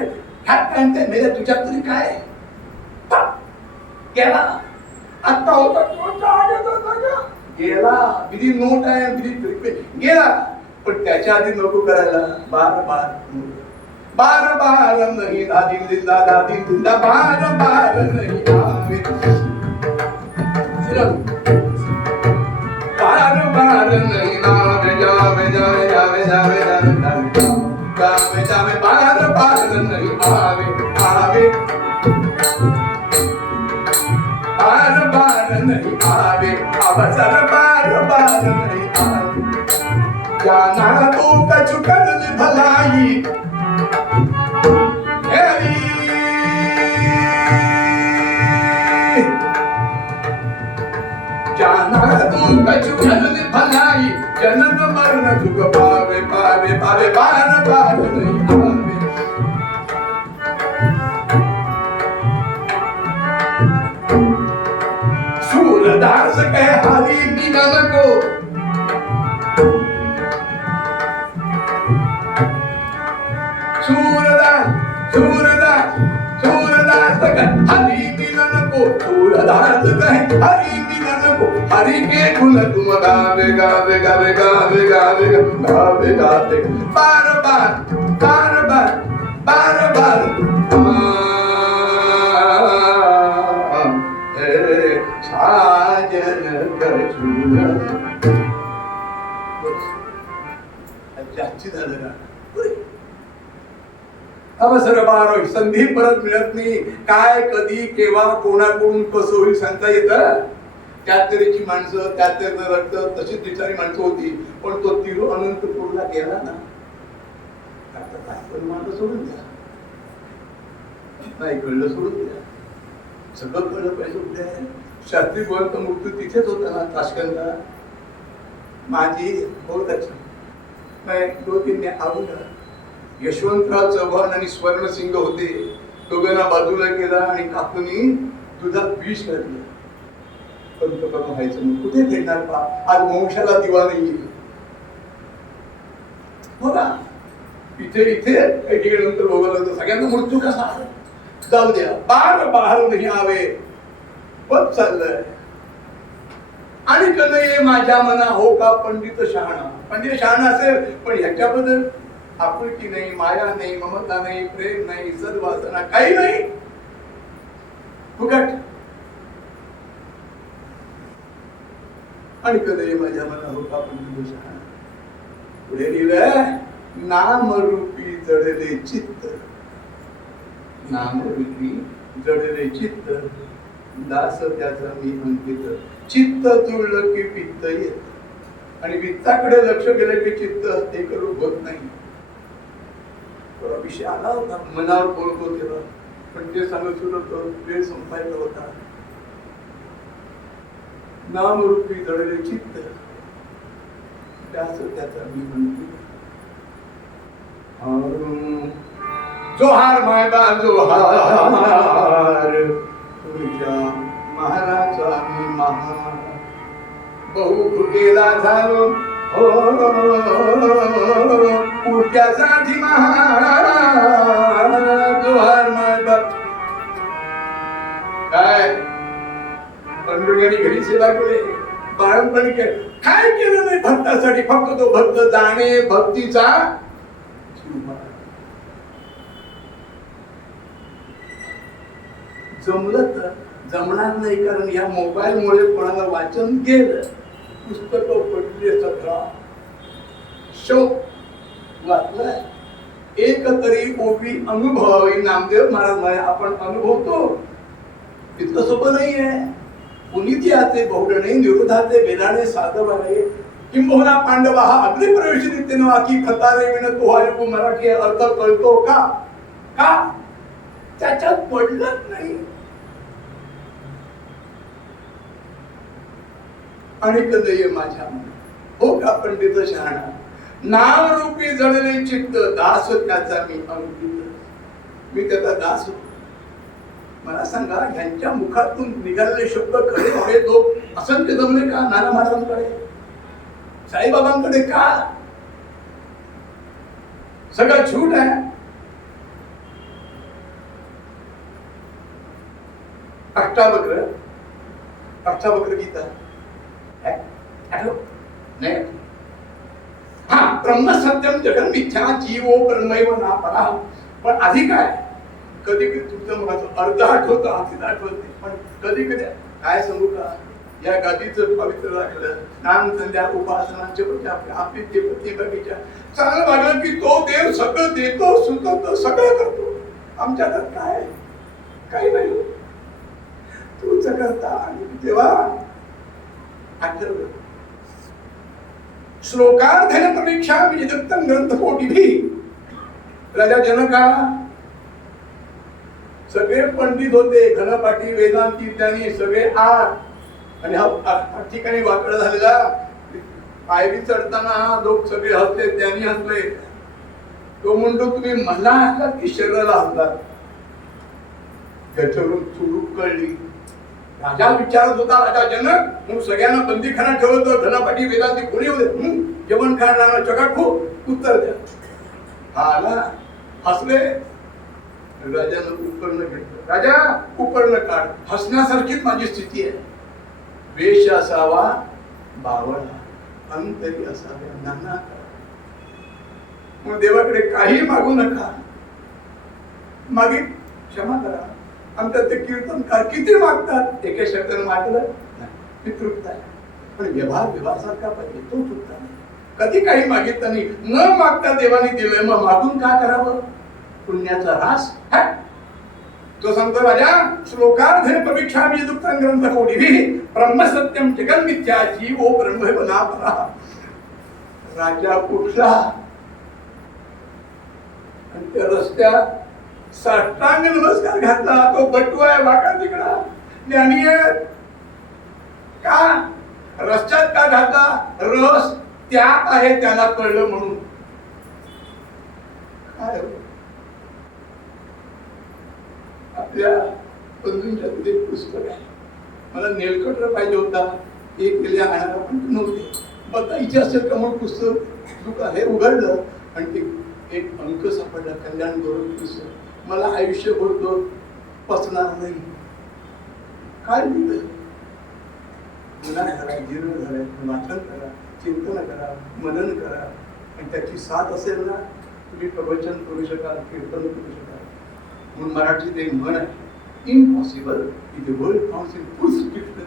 काय काय मेल्या तुझ्यात तरी काय गेला. आता होता गेला, विधी नो टाइम, विधी गेला. पण त्याच्या आधी नको करायला. बार बार बार बार नाही दादी दिंदा दादी दिंदा बार बार नाही बार बार नहीं आवे जावे जावे जावे जावे जावे जावे जावे बार बार नहीं आवे आवे बार बार नहीं आवे अवसर बार बार नहीं आवे जाना तो कछु कर भलाई जाना तू कछु कर भलाई जन्म मरण दुख पावे पावे पावे बार बार नहीं आवे सूरदास कह हरि मिलन को सूरदास सूरदास सूरदास कह हरि मिलन को सूरदास कह हरि मिलन को हरि के गुण तुम गावे गावे गावे गावे गावे गावे गावे बार बार बार बार बार बार साजन कछुन जास्ती झालं ना अवसर बारो संधी परत मिळत नाही काय कधी केव्हा कोणाकडून कसं होईल सांगता येतं त्यात तऱ्हेची माणसं त्यात तऱ्हेचं रक्त तशीच बिचारी माणसं होती पण तो तिरुअनंतपूरला गेला ना आता काय पण मला सोडून द्या नाही कळलं सोडून द्या सगळं कळलं पाहिजे कुठे शास्त्री गोवंत मृत्यू तिथेच होता ना ताशकंदला माझी बहुत अच्छा मैं 2-3 ने आऊंगा यशवंतराव चव्हाण आणि स्वर्णसिंग होते दोघांना बाजूला केला आणि काकूनी दुधात विष घातलं पंतप्रधान व्हायचं मग कुठे भेटणार पा आज वंशाला दिवा नाही हो ना इथे इथे काही ठिकाणी नंतर भोगवलं सगळ्यांना मृत्यू कसा जाऊ द्या बार बाहेर नाही आवे पद चाललंय आणि कधी माझ्या मना हो का पंडित शहाणा असेल पण ह्याच्याबद्दल आपुलकी नाही माया नाही ममता नाही प्रेम नाही सद्वासना काही नाही फुकट आणि कधी माझ्या मना हो का पंडित शहाणा पुढे लिहिलंय नामरूपी जडले चित्त नामरूपी जडले चित्त दास त्याचा मी अंकित चित्त जुळलं की पित्त येत आणि वित्ताकडे लक्ष गेलं की चित्त एकरूप होत नाही थोडा विषय आला होता मनावर बोलतो तेव्हा पण ते सांगत होतं वेळ संपायला होता नामरूपी जडले चित्त दास त्याचा मी अंकित जोहार मायबा जोहार तुझ्या महाराजा मी महार बहु फुटेला झालो हो पुढच्यासाठी महार जोहार मायबा काय पंढरगणी घरी सेवा केली बाळणपणी केलं काय केलं नाही भक्तासाठी फक्त तो भक्त जाणे भक्तीचा जमलं तर जमणार नाही कारण या मोबाईल मुळे कोणाला वाचन केलं पुस्तकं पडली सगळा शोक वाचलाय एक तरी ओबी अनुभवावी नामदेव महाराज म्हणे आपण अनुभवतो इतकं सोपं नाहीये पुनीती आते बहुडणे निरुधाते वेदाने साधवाने किंबहुना पांडवा हा अग्निप्रवेश नित्यनो आखी खतारे विन तो हा मराठी अर्थ कळतो का का त्याच्यात पडलंच नाही आणि कदय माझ्या हो का पंडित शहाणा नाम रूपी जडले चित्त दास त्याचा मी अंकित मी त्याचा दास मला सांगा ह्यांच्या मुखातून निघालेले शब्द खरे खरे तो असंख्य जमले का नाना महाराजांकडे साईबाबांकडे का सगळं झूट आहे अष्टावक्र गीता नाही हा ब्रह्म सत्यम जगन मिथ्या जीवो ब्रह्मैव नापरा पण आधी काय कधी कधी तुमचं मनाचं अर्ध आठवतं आधीच आठवत नाही पण कधी कधी काय सांगू का या गादीचं पवित्र लागलं, स्नान संध्या उपासनांचे आपली ते पत्नी बगीच्या चांगलं वागलं की तो देव सगळं देतो, सुचवतो, सगळं करतो. आमच्या हातात काय? काही नाही. तूच करता. आणि तेव्हा आठवलं श्लोकार्धन परीक्षा विदग्धं ग्रंथकोटिभी. राजा जनका सगळे पंडित होते, घनपाठी, वेदांती, ज्ञानी सगळे आत. आणि हा ठिकाणी वाकड झालेला पायरी चढताना लोक सगळे हसले, त्यांनी हसले. तो म्हणतो तुम्ही मला हसलात की शरीराला हसलात? त्याच्यावरून चुडूक कळली. राजा विचारत होता, राजा जनक म्हणून सगळ्यांना बंदीखाना ठेवतो, धनापाठी वेदांती कोणी होते, जेवण खाणार चकाटू उत्तर द्या. हा आला, हसले. राजानं उपकरण घेतलं. राजा उपकरण काढ. हसण्यासारखीच माझी स्थिती आहे. वेश असावा बावळा, अंतरी असाव्या नाना. मग देवाकडे काही मागू नका, मागे क्षमा करा. आमच्यात ते कीर्तनकार किती मागतात, एका शब्दाने मागलं मी तृप्त आहे. पण व्यवहार सारखा पाहिजे, तो चुकता नाही. कधी काही मागितलं नाही, न मागता देवाने दिलंय, मग मागून का करावं? पुण्याचा रास. तो सांगतो राजा श्लोकार्धन परीक्षा विदुक्तं ग्रंथकोटिभी ब्रह्मसत्यम जगन मिथ्या जीवो ब्रह्म बना परा. राजा उठला आणि त्या रस्त्यात साष्टांग नमस्कार घातला. तो बटू आहे, वाका तिकडा, ज्ञानी आहे. का रस्त्यात का घातला? रस त्यात आहे, त्याला कळलं म्हणून. काय आपल्या बंधूंच्या एक पुस्तक आहे, मला नेलकटर पाहिजे होता, एक गेल्या आणायला पण नव्हते. बताईचे असेल का म्हणून पुस्तक दुकान हे उघडलं आणि ते एक अंक सापडला, कल्याण गौरव पुस्तक. मला आयुष्यभर तो पचणार नाही. काय लिहिलं? मना करा, जीर्ण झालंय, वाचन करा, चिंतन करा, मनन करा. आणि त्याची साथ असेल ना, तुम्ही प्रवचन करू शकाल, कीर्तन करू शकाल. म्हणून मराठीत एक म्हण आहे, impossible is the world founts in full speed.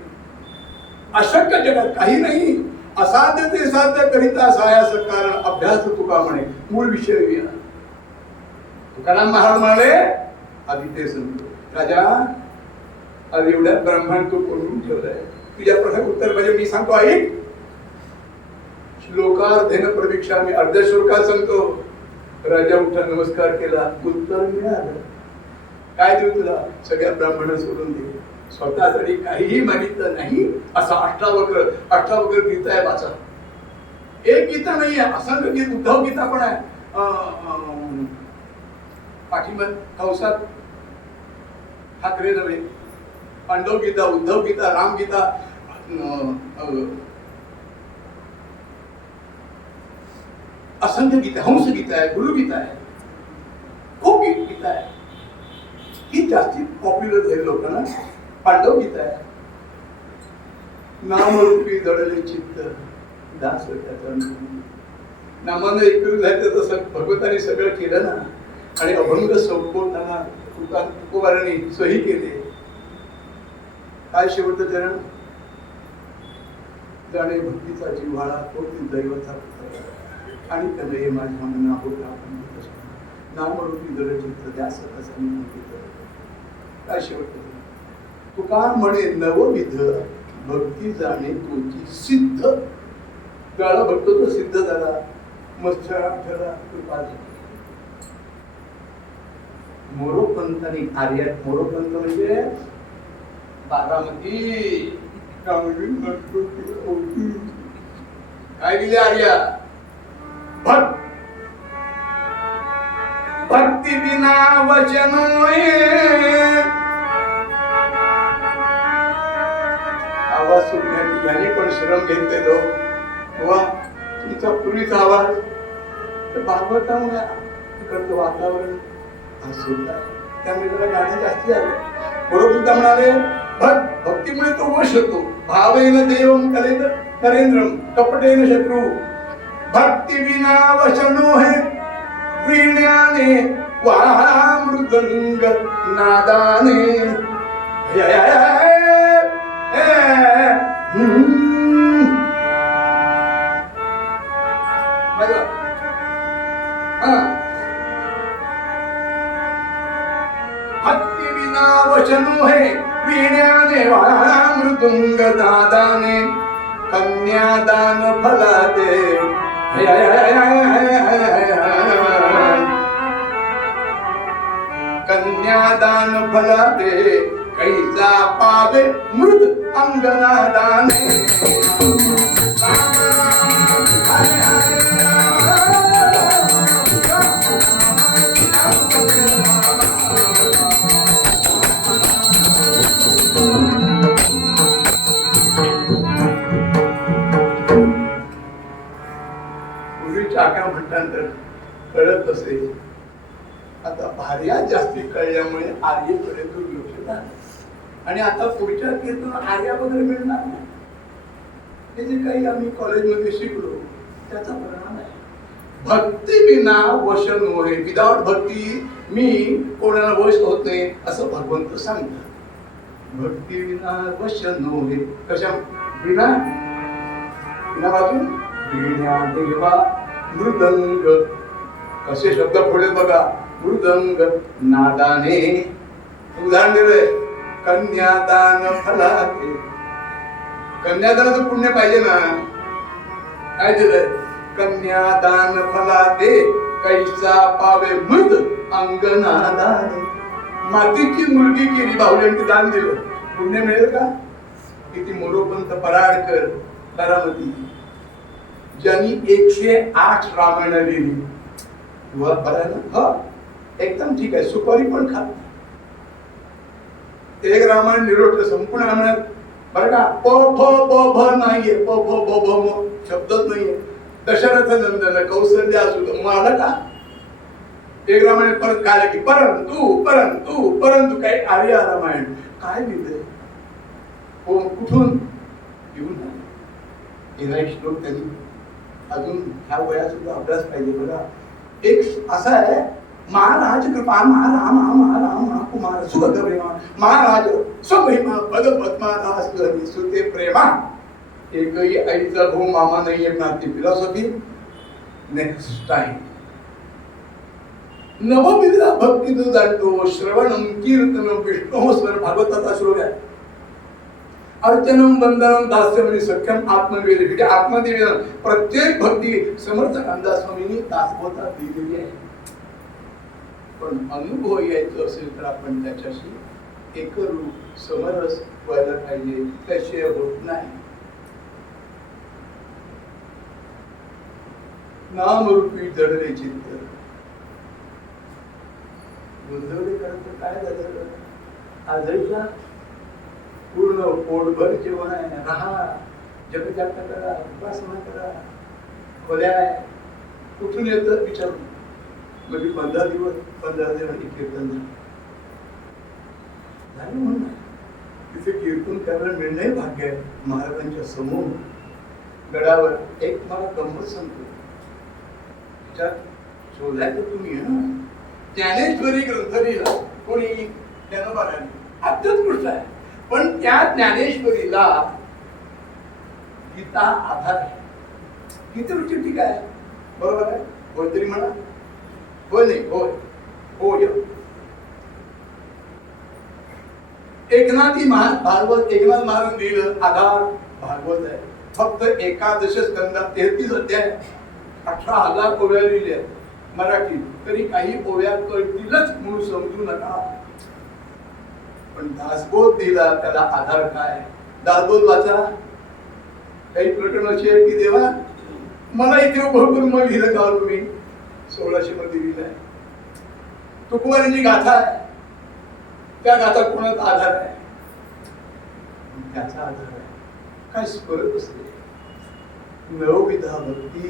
अशक्य जगात काही नाही, असाध्य ते साध्य करिता सायास कारण अभ्यास तुका म्हणे. मूळ विषय विना. तुकाराम महाराज म्हणाले आधी ते सांगतो, राजा आज एवढ्या ब्रह्मांड तू करून ठेवलाय, तुझ्या प्रश्न उत्तर पाहिजे. मी सांगतो ऐक. श्लोकार्धेन प्रवीक्षा, मी अर्ध्या श्लोकात सांगतो. राजा उठा, नमस्कार केला, उत्तर मिळालं. काय देऊ तुला? सगळ्या ब्राह्मण सोडून दे, स्वतःसाठी काहीही मागितलं नाही. असा अष्टावक्र गीता आहे, वाचा. एक गीता नाही आहे, असंख्य गीत. उद्धव गीता पण आहे पाठीमध्ये कंसात, ठाकरे नव्हे. पांडव गीता, उद्धव गीता, राम गीता, असंख्य गीता, हंस गीता आहे, गुरु गीता आहे, खूप गीता आहे. ही जास्ती पॉप्युलर झाली लोकांना. पांडव गीता आहे. नामरूपी जडले चित्त दास त्याचा नामानं एकूण जायचं. तसं भगवताने सगळं केलं ना. आणि अभंग संपवताना तुकोबारांनी सही केले. काय शेवटचं चरण? जाणे भक्तीचा जिव्हाळा तो दैवाचा आणि त्याला हे माझ्या मना होता नामरूपी जड चित्त द्यास कसा मी काय शेवटचं? तुका म्हणे नवविध भक्ती जाणे तुझी सिद्ध. गाळा भक्त तो सिद्ध झाला, मच्छरा ठरा कृपा झाली. मोरोपंतांनी आर्यात, मोरोपंत म्हणजे बारामती काय दिले आर्या? भक्ती विना वचन आवाज सुटण्याची याने पण श्रम घेतले लोक. तुमचा पूर्वीचा आवाज भागवतामुळे तिकडचं वातावरण त्यामुळे त्याला गाणे जास्ती आले. बरोबर म्हणाले भक्तीमुळे तो वश होतो. भावेन देवम करेंद्रम कपटेन शत्रू. भक्ती विना वचनो है वीण्याने वा मृदंग नादाने. बघा हा भक्ती विना वचनो है वीण्याने वाळा मृदुंग दादाने कन्यादान फला दे कन्यादान फला दे कैसा पावे मृद अंगनादाने टाका म्हटल्यानंतर कळत असे. आता भार्या जास्ती कळल्यामुळे आर्यकडे दुर्लक्ष झालं आणि आता पुढच्या कीर्तन आर्या वगैरे मिळणार नाही. हे जे काही आम्ही कॉलेजमध्ये शिकलो त्याचा परिणाम आहे. भक्ती विना वश नोहे, विदाउट भक्ती मी कोणाला वश होत नाही असं भगवंत सांगतात. भक्ती विना वश नोहे, कशा विना विना वाचून वीणा देवा मृदंग, असे शब्द पुढे बघा. मृदंग नादाने उदाहरण दिलंय. कन्यादान फलाते, कन्यादानाचं पुण्य पाहिजे ना. काय दिलंय? कन्यादान फलाते कैसा पावे मृद अंगनादाने. मातीची मुलगी केली बाहुल्यांनी दान दिलं, पुण्य मिळेल का? किती मोरोपंत पराडकर बारामती ज्यांनी 108 रामायण लिहिली. तुला बरं एकदम ठीक आहे, सुपारी पण खात. एक रामायण निरोट संपूर्ण रामायणात बरं का प फ ब भ नाहीये, प फ ब भ म शब्दच नाहीये. दशरथ नंदन कौसल्य असू मला का एक रामायण परत काय की परंतु परंतु परंतु काय आर्य रामायण काय लिहिलंय? कुठून घेऊन येणारे श्लोक त्यांनी अजून ह्या वयात सुद्धा अभ्यास पाहिजे. बघा एक असा आहे, महाराज कृपा महाराम महाराम कुमार सुगत प्रेमा महाराज स्वमहिमा पद पद्मादास सुते प्रेमा. एकही आईचा भाऊ मामा नाहीये नाते. Philosophy next time. नवविधा भक्ती जो जाणतो श्रवणम कीर्तनम विष्णु स्मरण भागवताचा श्लोक आहे. अर्चनम वंदनम दास्यमनी सख्यम आत्मनिवेदन, म्हणजे आत्मनिवेदन प्रत्येक भक्ती समर्थ रामदास स्वामींनी दासबोधात दिलेली आहे. पण अनुभव यायचं असेल तर आपण त्याच्याशी एकरूप समरस व्हायला पाहिजे. त्याशिवाय होत नाही. नामरूपी जडले चित्त गुंतवले करत काय झालं? आजचा पूर्ण पोटभर जेवण आहे, राहा, जपजाप करा, उपासना करा, खोल्या आहे. कुठून येतं विचारून. म्हणजे 15 दिवस कीर्तन झालं म्हणून तिथे कीर्तन करायला मिळणे भाग्य आहे. महाराजांच्या समोर गडावर एक मला गंमत सांगतो. शोधायचं तुम्ही ज्ञानेश्वरी ग्रंथ लिहिला कोणी ज्ञानोबारांनी, आत्ताच गोष्ट आहे. पण त्या ज्ञानेश्वरीला गीता आधार आहे. गीतेवरची टीका आहे, बरोबर आहे? होय तरी म्हणा. होय नाही होय होय. एकनाथी भागवत एकनाथ महाराज लिहिलं आधार भागवत आहे. फक्त एकादश स्कंदात 33 अध्याय 18,000 ओव्या लिहिल्या मराठी. तरी काही ओव्या कळतीलच म्हणून समजू नका. पण दासबोध दिला त्याला आधार काय? दासबोध वाचा. काही प्रकरण अशी आहे की देवा मला इथे उभं करून मग लिहिलं का तुम्ही? 1600 मध्ये लिहिलंय. तुकोबारांची गाथा आहे. त्या गाथा कोणाचा आधार आहे? त्याचा आधार आहे. काय स्फुरत असते नवविधा भक्ती.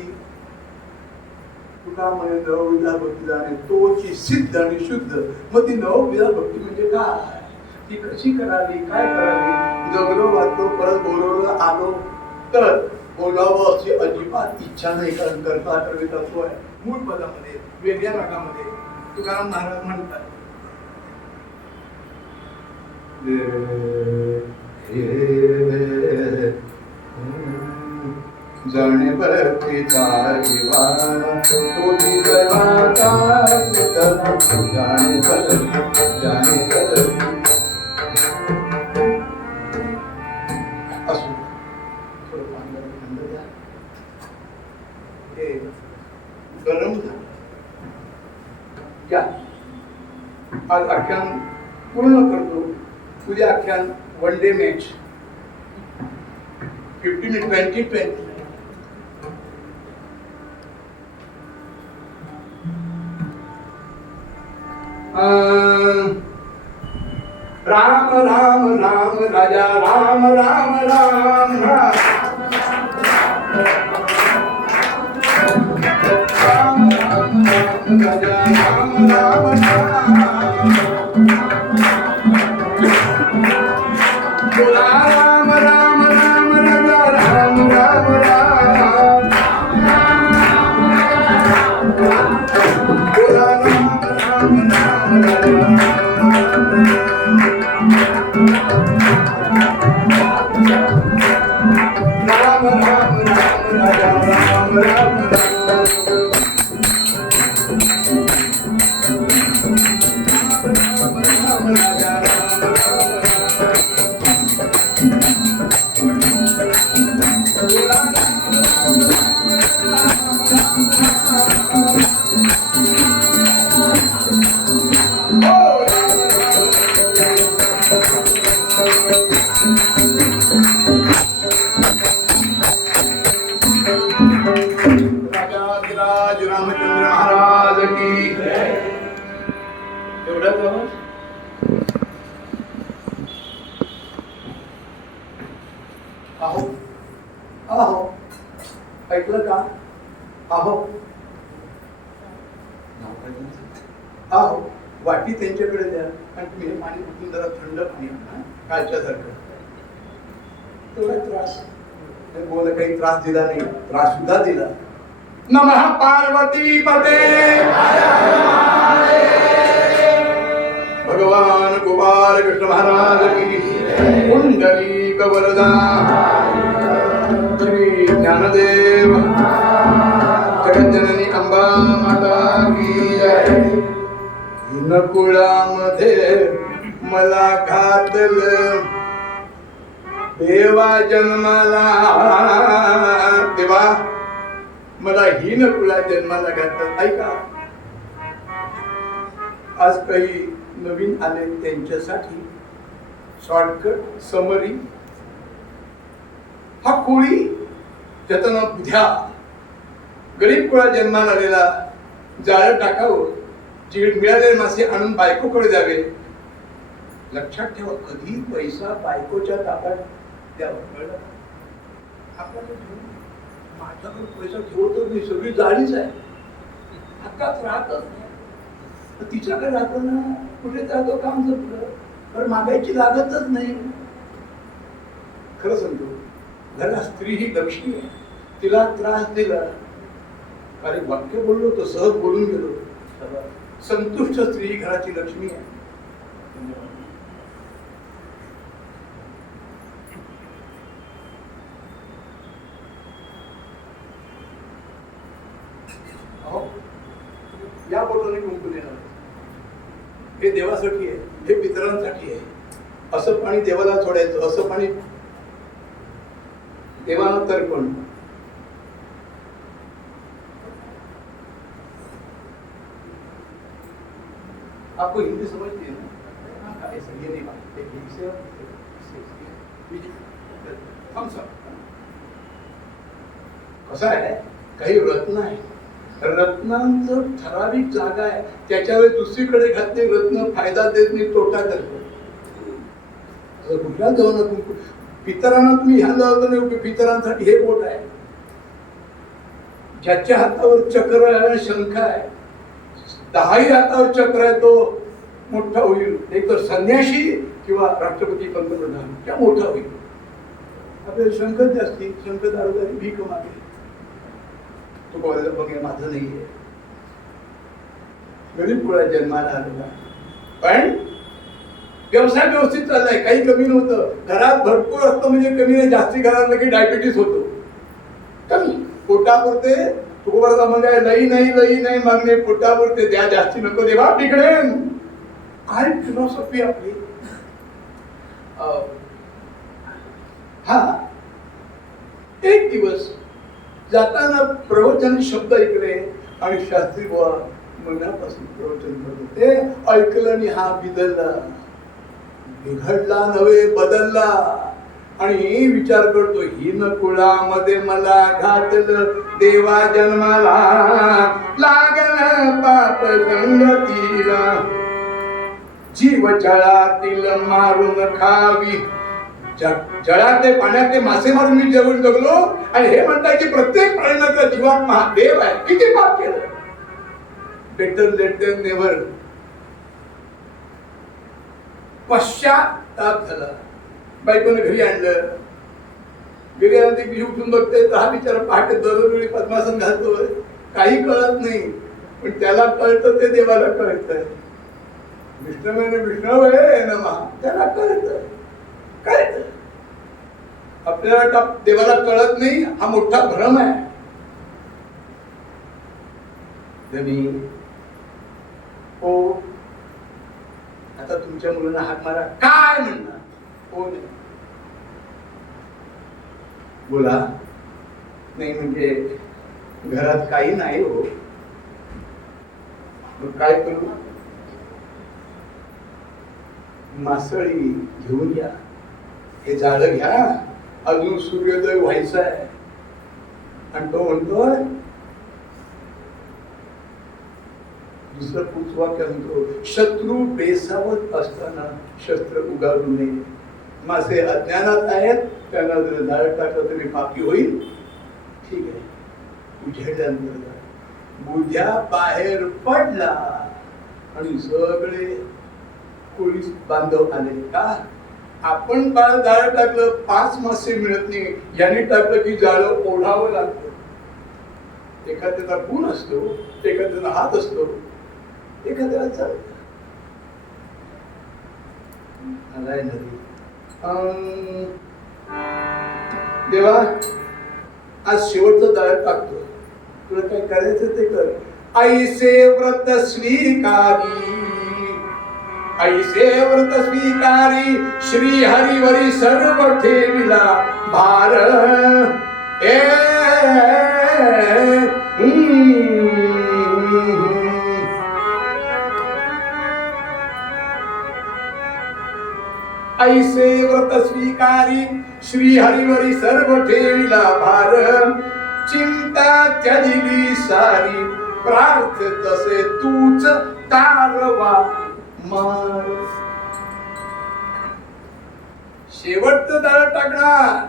तुका म्हणे नवविधा भक्ती जाणे तोची सिद्ध आणि शुद्ध. मग ती नवविधा भक्ती म्हणजे काय? ती कशी करावी, काय करावी? जगलो वाचलो परत बोलवलं आलो तर बोलावं अशी अजिबात इच्छा नाही. कारण करता तर तत्व आहे मूळ पदामध्ये, वेगळ्या रागामध्ये. तुकाराम महाराज म्हणतात जाणे भरतीचा दिवाना तो दिवाचा पुतळा जाणे भरती जाणे भरती असो थोडं पांढरं थंड द्या हे गरम झालं घ्या आज आख्यान पूर्ण करतो उद्या आख्यान one day match 15-20-20 Ram Ram Ram राजा राम राम राम राम राम राम राजा राम राम राम राम राम राजा राम राम राम बोला राम राम राम राम राम राम राजा राम राम राज रामचंद्र महाराज की एवढंच आहो आहो ऐकलं का आहो आहो वाटी त्यांच्याकडे द्या आणि तुम्ही हे पाणी कुठून जरा थंड पाणी कालच्यासारखं तेवढा त्रास बोल काही त्रास दिला नाही त्रास सुद्धा दिला नमः पार्वती पते भगवान गोपाल कृष्ण महाराज की कुंडली कवरदा श्री ज्ञानदेव जगज्जननी अंबा माता की जय नकुळामध्ये मला घातलं देवा जन्माला देवा मला ही नकुळा जन्माला घातलं ऐका आज काही नवीन आले त्यांच्यासाठी शॉर्टकट समरी हा कोळी ज्याचं नाव बुध्या गरीब कुळा जन्माला आलेला जाळं टाकावं चिड मिळालेले मासे आणून बायकोकडे द्यावे लक्षात ठेवा कधी पैसा बायकोच्या ताब्यात द्यावा कळलं माझ्याकडे पैसा ठेवतच नाही सगळी जाळीच आहे हक्काच राहतच नाही तिच्याकडे राहतो ना कुठे जातो काम संपलं पण मागायची लागतच नाही खरं सांगतो घरात स्त्री ही लक्ष्मी आहे तिला त्रास दिला अरे वाक्य बोललो तर सहज बोलून गेलो संतुष्ट स्त्री ही घराची लक्ष्मी आहे या बोटाने कुंकू देणार हे देवासाठी आहे हे पितरांसाठी आहे असं पाणी देवाला सोडायचं असं पाणी देवाला तर्पण आपको हिंदी समझती है ना ये नहीं बात एक हिंदी हम सब कसं आहे काही रत्न आहे रत्नांचं ठराविक जागा आहे त्याच्यावर दुसरीकडे घातले रत्न फायदा देत नाही तोटा करतो कुठला जाऊ नको पितरांना तुम्ही ह्या जाऊ नाही पितरांसाठी हे बोट आहे ज्याच्या हातावर चक्र आहे शंख आहे 10ही हातावर चक्र आहे तो मोठा होईल एक तर संन्यासी किंवा राष्ट्रपती पंतप्रधान त्या मोठा होईल आपल्याला शंखच जास्ती शंख दारोदारी भीक मागे तो बोलायला बघे माझं नाहीये गरीब कुळा जन्माला आलेला पण व्यवसाय व्यवस्थित चाललाय काही कमी नव्हतं घरात भरपूर असतं म्हणजे कमी नाही जास्ती घरात की डायबिटीस होतो कमी पोटापुरते तुकोबाराचा म्हणजे लई नाही मागणे पोटापुरते द्या, जास्ती नको देवा तिकडे. काय फिलॉसॉफी आपली. हा एक दिवस जाताना प्रवचन शब्द ऐकले आणि शास्त्री बुवा मनापासून प्रवचन करत होते. ऐकलं आणि हा बिघडला नव्हे बदलला. आणि विचार करतो हीन कुळामध्ये मला घातलं देवा जन्माला, लागल पाप संगतीला, जीव जळातील मारून खावी. जळात ते पाण्यात ते मासे मारून मी जेवण जगलो आणि हे म्हणताय की प्रत्येक प्राण्याचा जीवात्मा हा देव आहे. किती पाप केलं. Better late than never. पश्चाताप झाला. बायकोने घरी आणलं. घरी आणून ती उठून बघते तर हा बिचारा पहाटे दररोज पद्मासन घालतोय. काही कळत नाही पण त्याला कळतं ते देवाला कळतंय. विष्णवे नमः. त्याला कळतं. आपल्याला देवाला कळत नाही हा मोठा भ्रम आहे. हो आता तुमच्या मुलांना हात मारा. काय म्हणणार. हो बोला. नाही म्हणजे घरात काही नाही हो. मग काय करू. मासळी घेऊन या. हे झाडं घ्या. अजून सूर्योदय व्हायचा आहे. आणि तो म्हणतोय दुसरं पुढचं वाक्य म्हणतो शत्रू बेसावत असताना शस्त्र उगारू नये. मासे अज्ञानात आहेत त्यांना जर झाड टाकलं तरी पापी होईल. ठीक आहे. उजेडल्यानंतर बुध्या बाहेर पडला आणि सगळे पोलीस बांधव आले. का आपण जाळं टाकलं 5 मासे मिळत नाही. याने टाकलं की जाळं ओढावं लागतं. एखाद्याचा गुण असतो, एखाद्याचा हात असतो, एखाद्याला चालत. देवा आज शेवटचं जाळं टाकतो. तुला काय करायचं ते कर. ऐसे व्रत स्वीकारी, ऐसे व्रत स्वीकारी, श्री हरिवरी सर्व ठेविला भार. ऐसे व्रत स्वीकारी, श्री हरिवरी सर्व ठेविला भार. चिंता त्यादिली सारी, प्रार्थ तसे तूच तारवा मार. शेवटचं जाळं टाकणार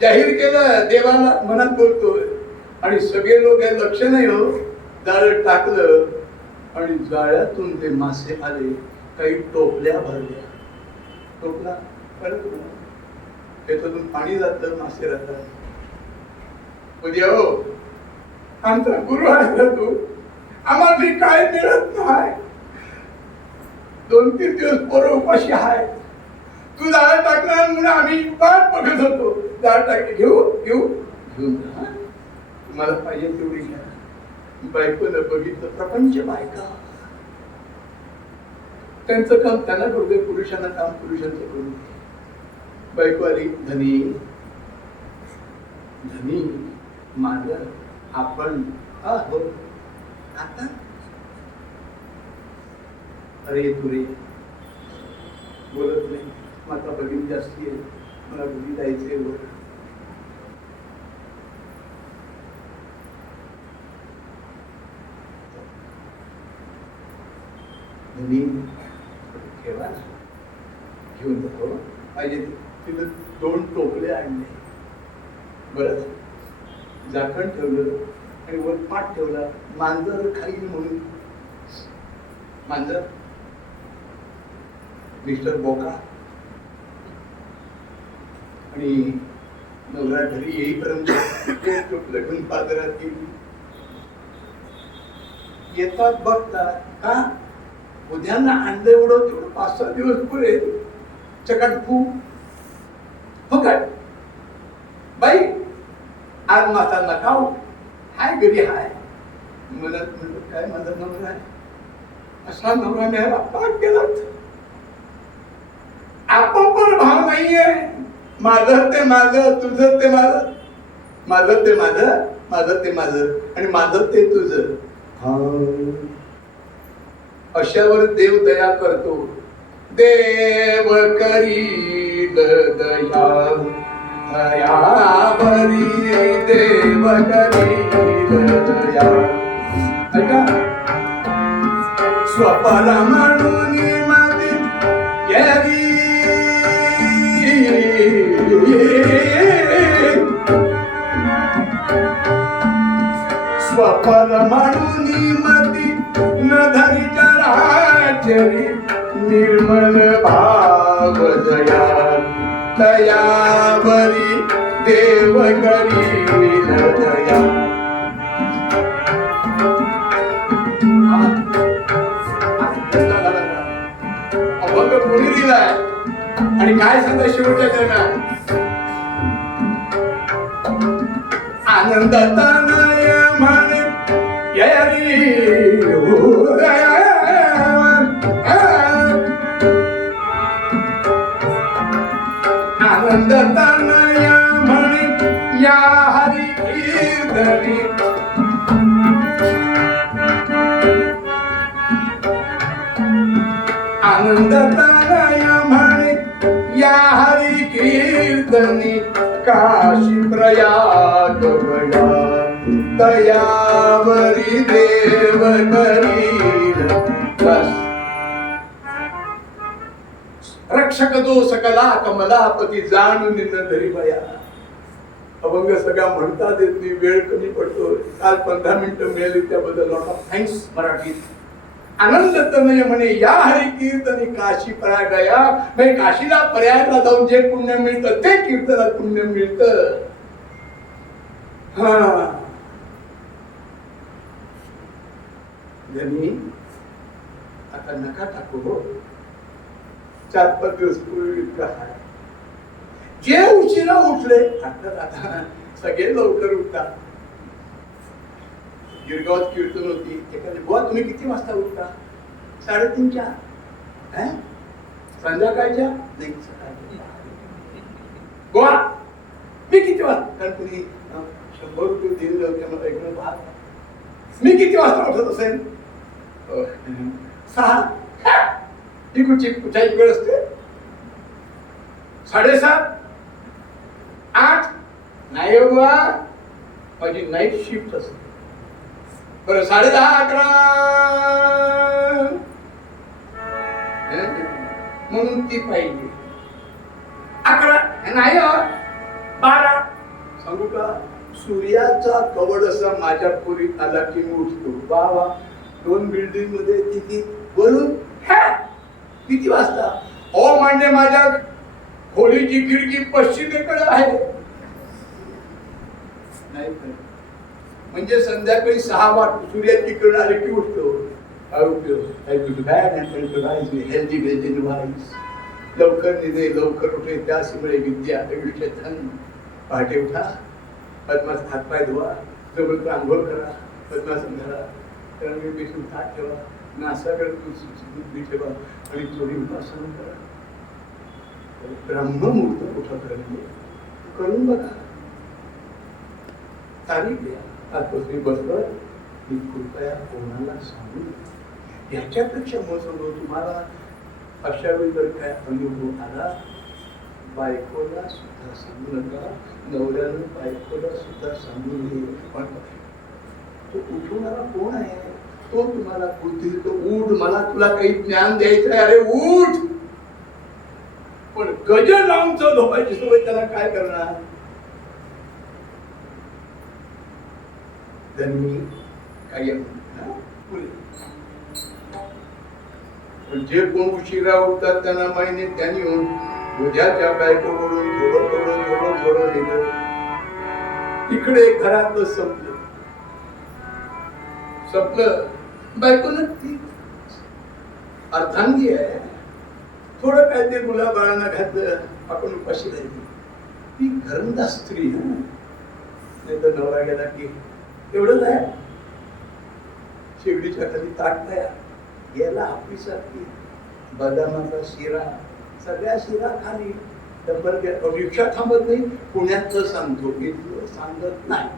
जाहीर केलं. देवाला मनात बोलतोय आणि सगळे लोक लक्ष नाही हो. जाळं टाकलं आणि जाळ्यातून ते मासे आले. काही टोपल्या भरल्या. टोपला कळत ना त्याच्यातून पाणी जातं, मासे राहतात. उद्या हो आमचा गुरु आहे तू, आम्हाला काय मिळत नाही. 2-3 दिवस पोरं उपाशी आहे. तू जाळ टाकणार म्हणून आम्ही वाट बघत होतो. जाळ टाकले घेऊन जा. तुम्हाला पाहिजे तेवढी घ्या. बायकोनं बघितलं प्रपंच बायका. त्यांचं काम त्यांना करू दे, पुरुषांना काम पुरुषांचं करू दे. बायको आली. धनी धनी माझं आपण हो आता अरे तुरे बोलत नाही. माझा बहीण जास्ती आहे, मला घरी जायचंय. ठेवा घेऊन जातो. पाहिजे तिथं 2 टोपले आणले. बरं झाकण ठेवलं आणि वर पाठ ठेवला. मांजर खाईल म्हणून. मांजर मिस्टर बोका. आणि नवरा घरी येईपर्यंत टोपलं घेऊन बाजारात गेली. येतात बघतात का उद्यांना आणलं एवढं तेवढं 5-6 दिवस पुरे चकाटफू. हो काय बाई आज माझा नकाव हाय घरी हाय म्हणत म्हणत काय माझा नवरा आहे असा नवरा मिळाला पाक गेला. आपण पण भाव नाहीये माझं ते माझं तुझं ते माझं माझं ते माझं माझं ते माझं आणि माझं ते तुझं. अशावर देव दया करतो. देव करील दया दयावरी देव करील दया. ऐका स्वपल म्हणून माझी यारी स्वपल म्हणून मती न धरी चराचरी निर्मल भाव दया दयावरी देव करील दया. अभंग कोणी दिलाय आणि काय सांगता शेवटच्या दरम्यान आनंद तनय म्हणे यरी आनंद तनय म्हणे या हरी कीर्तनी आनंद तनय म्हणे या हरी कीर्तनी काशी प्रयाग बया दयावरी देव करील. बस रक्षक दो सकला कमलापती जाणून न धरी बया. अभंग सगळा म्हणता देत नाही वेळ कमी पडतो. काल 15 मिनिटं मिळाली त्याबद्दल लॉट ऑफ थँक्स. मराठीत आनंद तनय म्हणे या हरी कीर्तनी काशी प्रयागया. म्हणजे काशीला प्रयागला जाऊन जे पुण्य मिळतं ते कीर्तनात पुण्य मिळतं. हा आता नका टाकू हो. 4-5 दिवस पूर्वी काय जे उशिरा उठले आता सगळे लवकर उठतात. गिरगावात कीर्तन होती. एखादी बुवा तुम्ही किती वाजता उठता? 3:30 संध्याकाळच्या नाही बुवा मी किती वाजता कारण तुम्ही 100 रुपये दिले होते मला इकडे पाहत. मी किती वाजता उठत असेल? 6. ती कुठची वेळ असते? 7:30 8 नाही बुवा माझी नाईट शिफ्ट असते. बरं 10:30 11 म्हणून ती पाहिजे. 11 नाही 12 सांगू का सूर्याचा कवड असा माझ्या पुरीत आला की मी उठतो. वा 2 बिल्डिंग मध्ये किती बोलून किती वाजता? ओ म्हणजे माझ्या खोलीची खिडकी पश्चिमेकडे आहे. नाही म्हणजे संध्याकाळी 6 वाजता सूर्याची किरण आली की उठतो. लवकर निघे लवकर उठे त्याचमुळे विद्या आयुष्य धन. पहाटे उठा पद्मास हातपाय धुवा जबरदस्त आंघोळ करा पद्मासन घाला तरंगी पेशून ताट ठेवा नासाकडे बुद्धी ठेवा आणि थोडी उपासना करा. ब्रह्ममुहूर्त कुठं करून बघा. तारीख द्या आत्मश्री बसवर मी कृपया कोणाला सांगू. याच्यापेक्षा महत्त्वाचं तुम्हाला अशा वेळी जर काय अनुभव आला बायकोला सुद्धा सांगू नका. नवऱ्यानं बायकोला सुद्धा सांगू नये. पण तो उठवणारा कोण आहे? तो तुम्हाला बुद्धी तो उठ मला तुला काही ज्ञान द्यायचं आहे. अरे उठ. पण गजर लावून झोपायची सवय त्याला काय करणार? त्यांनी काही पण जे कोण उशिरा उठतात त्यांना महिने त्यांनी उद्याच्या बायकोकडून थोडं थोडं थोडं थोडं दिलं. इकडे घरातलं संपलं बायकोनं ती अर्धांगी आहे. थोडं काय ते मुलाबाळांना घातलं आपण उपाशी राहिली. ती घरंदाज स्त्री नाही तर नवरा गेला की एवढंच आहे. शेगडीच्या खाली ताट तयार, गेला ऑफिसात की बदामाचा शिरा, सगळ्या शिरा खाली. रिक्षा थांबत नाही. पुण्यातलं सांगतो, इथलं सांगत नाही.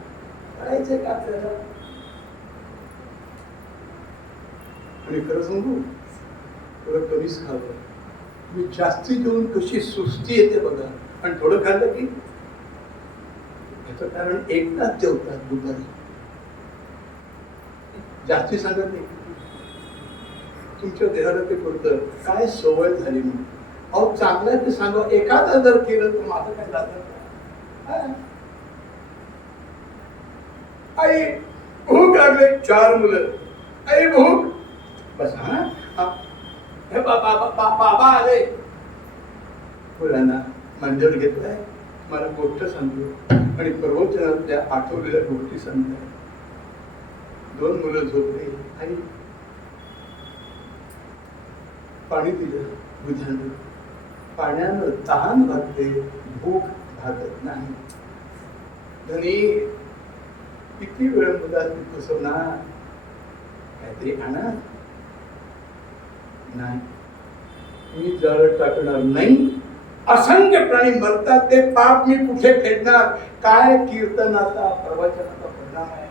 करायचंय का आपल्याला? आणि खरं सांगू, थोडं कमीच खावं. मी जास्ती जेवून कशी सुस्ती येते बघा. आणि थोडं खाल्लं की याचं कारण एकटाच जेवतात दुपारी, जास्ती सांगत नाही. तुमच्या देहाला ते करतं काय सवय झाली म्हणून. अहो चांगलं ते सांगा. एखादा जर केलं तर माझं काय जातं. आई भूक लागले. 4 मुलं. आई भूक. बस हे बाबा आले. मुलांना मंजूर घेतलाय. मला गोष्ट सांगतो आणि प्रवचनातल्या आठवलेल्या गोष्टी सांगताय. 2 मुलं झोपले. आई पाणी दिलं दुधानं. पाण्यानं तहान भागते, भूक भागत नाही. धनी किती वेळ मुलांनी फसवणार. काहीतरी आणा. नाही, मी जळ टाकणार नाही. असंख्य प्राणी मरतात, ते पाप मी कुठे फेडणार. काय कीर्तनाचा प्रवचनाचा परिणाम आहे.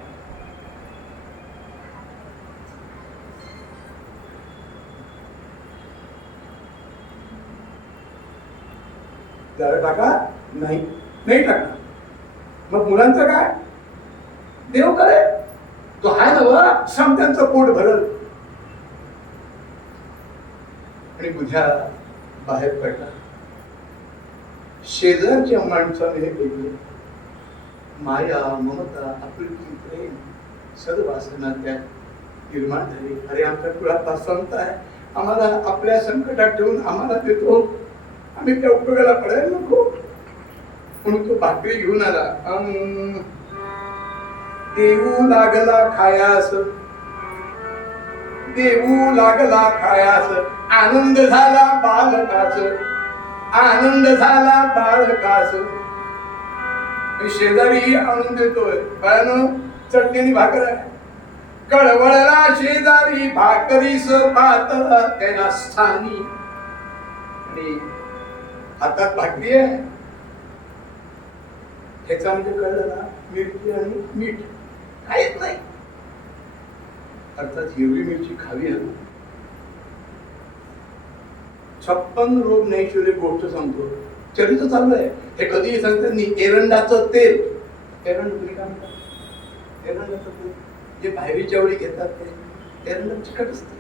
जळ टाका. नाही, नाही टाकणार. मग मुलांचं काय? देव करे. तो हाय ना समत्यांचं पोट भरल. आणि बुद्ध्या बाहेर पडला. शेजारच्या माणसाने हे ऐकले. माया, ममता, आपुलकी, प्रेम सर्व वासना त्यात निर्माण झाली. अरे आमच्या कुळात संत आहे, आम्हाला आपल्या संकटात ठेवून आम्हाला देतो, आम्ही त्या उपयोगाला पडायला नको. म्हणून तो भाकरी घेऊन आला. देऊ लागला खायास, देऊ लागला खायास. आनंद झाला बालकास, आनंद झाला बाळकास. शेजारी आणून देतोय. बाळानो चटणी भाकर आहे. कळवळला शेजारी भाकरीस पातळ त्याला स्थानी. आणि हातात भाकरी आहे. ह्याचा म्हणजे कळलं ना, मिरची आणि मीठ काहीच नाही. अर्थात हिरवी मिरची खावी ना. 56 रोग नाही शिवले. गोष्ट सांगतो, चरित्र चालू आहे. हे कधीही सांगतात नाही. एरंडाचं तेल, एरंड तुम्ही काय म्हणतात? एरंडाचं तेल जे बाहेरच्या वेळी घेतात ते एरंड चिकट असते.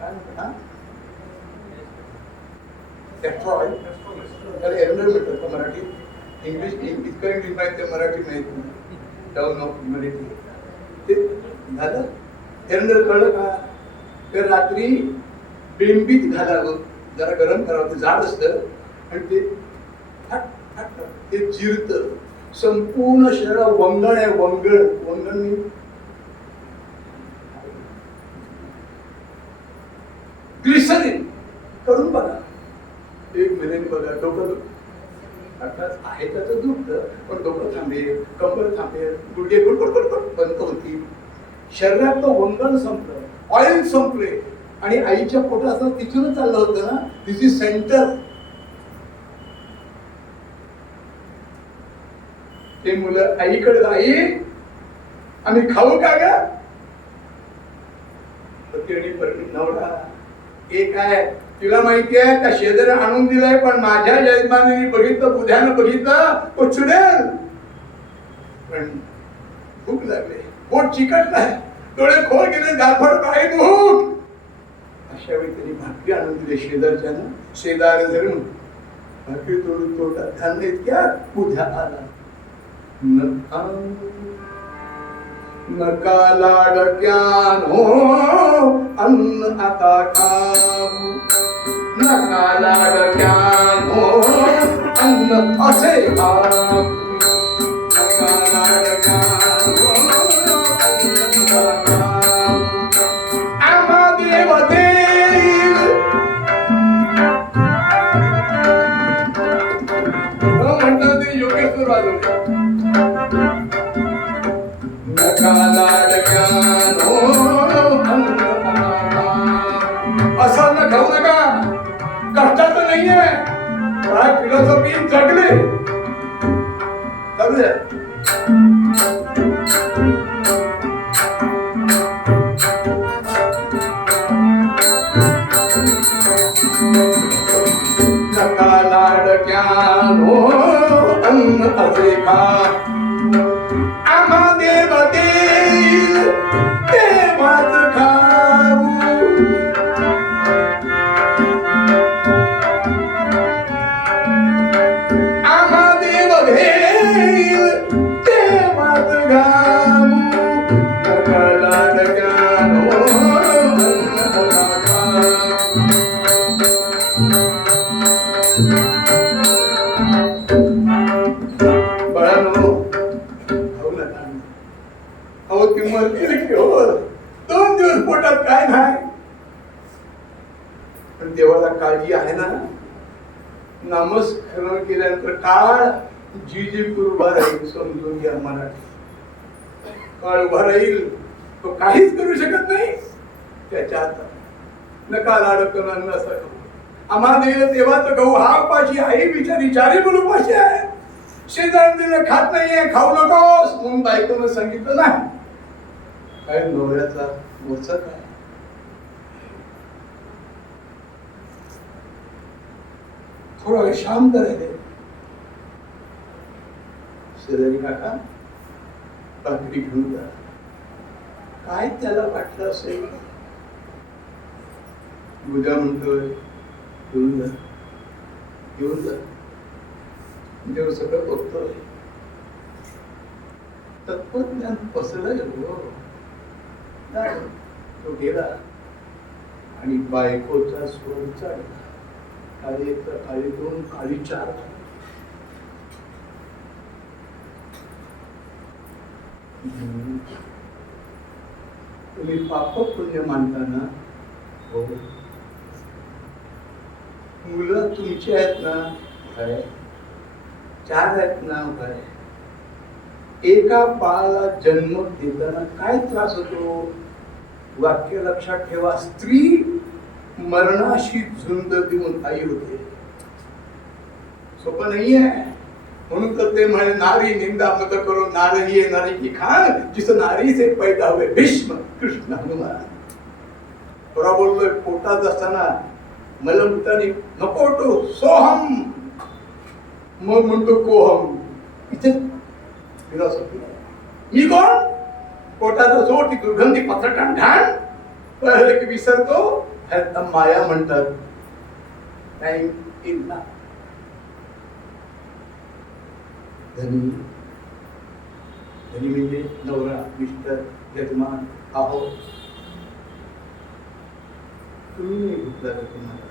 काय म्हणतात? एरंड म्हणतात का मराठी? इंग्लिश इतकं इंग्लिश माहिती, मराठी माहित नाही. डाऊन ऑफ मराठी ते झालं. एरंड कळलं का? तर रात्री बिंबीत घालावं, जरा गरम करावं. ते जाड असतं आणि ते ते जिरत. संपूर्ण शरीरात वंगण आहे. वंगण वंगण ग्लिसरीन करून बघा. 1 महिन्याने बघा. डोकं अर्थात आहे त्याचं दुखतं, पण डोकं थांबेल, कंबर थांबेल, गुडघे बंद होतील. शरीरात तो वंगण संपलं, ऑइल संपले. आणि आईच्या पोटात तिथूनच चाललं होतं ना. दिस इज सेंटर. ते मुलं आईकडे, आई आम्ही खाऊ का ग? नवरा एक आहे. तिला माहिती आहे त्या शेजारी आणून दिलंय, पण माझ्या यजमानीने बघितलं, बुद्ध्यानं बघितलं, तो चिडेल. पण भूक लागले, पोट चिकटलंय, डोळे खोल गेले, गालफड काय भूक. अशा वेळी त्यांनी भाकरी आणून दिली शेजारच्यानं. शेजार धरून भाकरी तोडून तोडतात. धान्य इतक्या बुद्ध्या आला. नका लाडक्यानो अन्न आता खाऊ. नका लाडक्यानो अन्न असे खाऊ. नका लाडक्यानो अन्न खाऊ. आम्हा देव देईल. म्हणतात ते योगेश्वर वाजवले. अर्थ नाहीये. काय फिलॉसॉफी जगले नका लाडक्यानो अन्न असे खा. आम्हा देव देईल देवाच खाऊ. आम्हा देव घेईल देवाच घाऊ. नका लाडक्यानो अन्न असा खा. दोन दिवस पोटात काय नाही, पण देवाला काळजी आहे ना. नामस्मरण केल्यानंतर काळ जी जी उभा राहील समजून घ्या. मराठी काळ उभा राहील, तो काहीच करू शकत नाही त्याच्या हातात. नका लाडकन असं आम्हा देवाचं गहू हा उपाशी आहे, बिचारी चारी पण उपाशी आहे. शेजारी खात नाहीये, खाऊ नकोस म्हणून बायकोनं सांगितलं नाही. काय नवऱ्याचा मोचा काय. थोडा वेळ शांत राहिले. शेजारी काका भाकरी घेऊन जा. काय त्याला वाटलं असेल. उद्या म्हणतोय घेऊन जा घेऊन जा. देव सगळं बघतोय. तत्वज्ञान पसरलंय हो. तो गेला आणि बायकोचा स्वर चढला. काळी एक तर काळी दोन काळी चार. तुम्ही पाप पुण्य मानताना हो. मुलं तुमची आहेत ना, काय 4 आहेत ना, काय एका बाळाला जन्म देताना काय त्रास होतो. वाक्य लक्षात ठेवा. स्त्री मरणाशी झुंज देऊन आई होते. सोपं नाहीये. म्हणून तर ते म्हणे नारी निंदा मत करो नारी ये नारी की खान जिस नारी से पैदा हुए भीष्म कृष्ण हनुमान. थोडा बोलतोय पोटात असताना मला म्हणताना नको तो सोहम, मग म्हणतो कोहम. इथे फिलॉसॉफी मी कोण. पोटाचा जो ती दुर्गंधी पसरटण घाण कळलं की विसरतो. ह्याला माया म्हणतात. टाइम इज ना. धनी धनी म्हणजे नवरा मिस्टर यजमान आहो. तुम्ही नाही घेतला का तुम्हाला.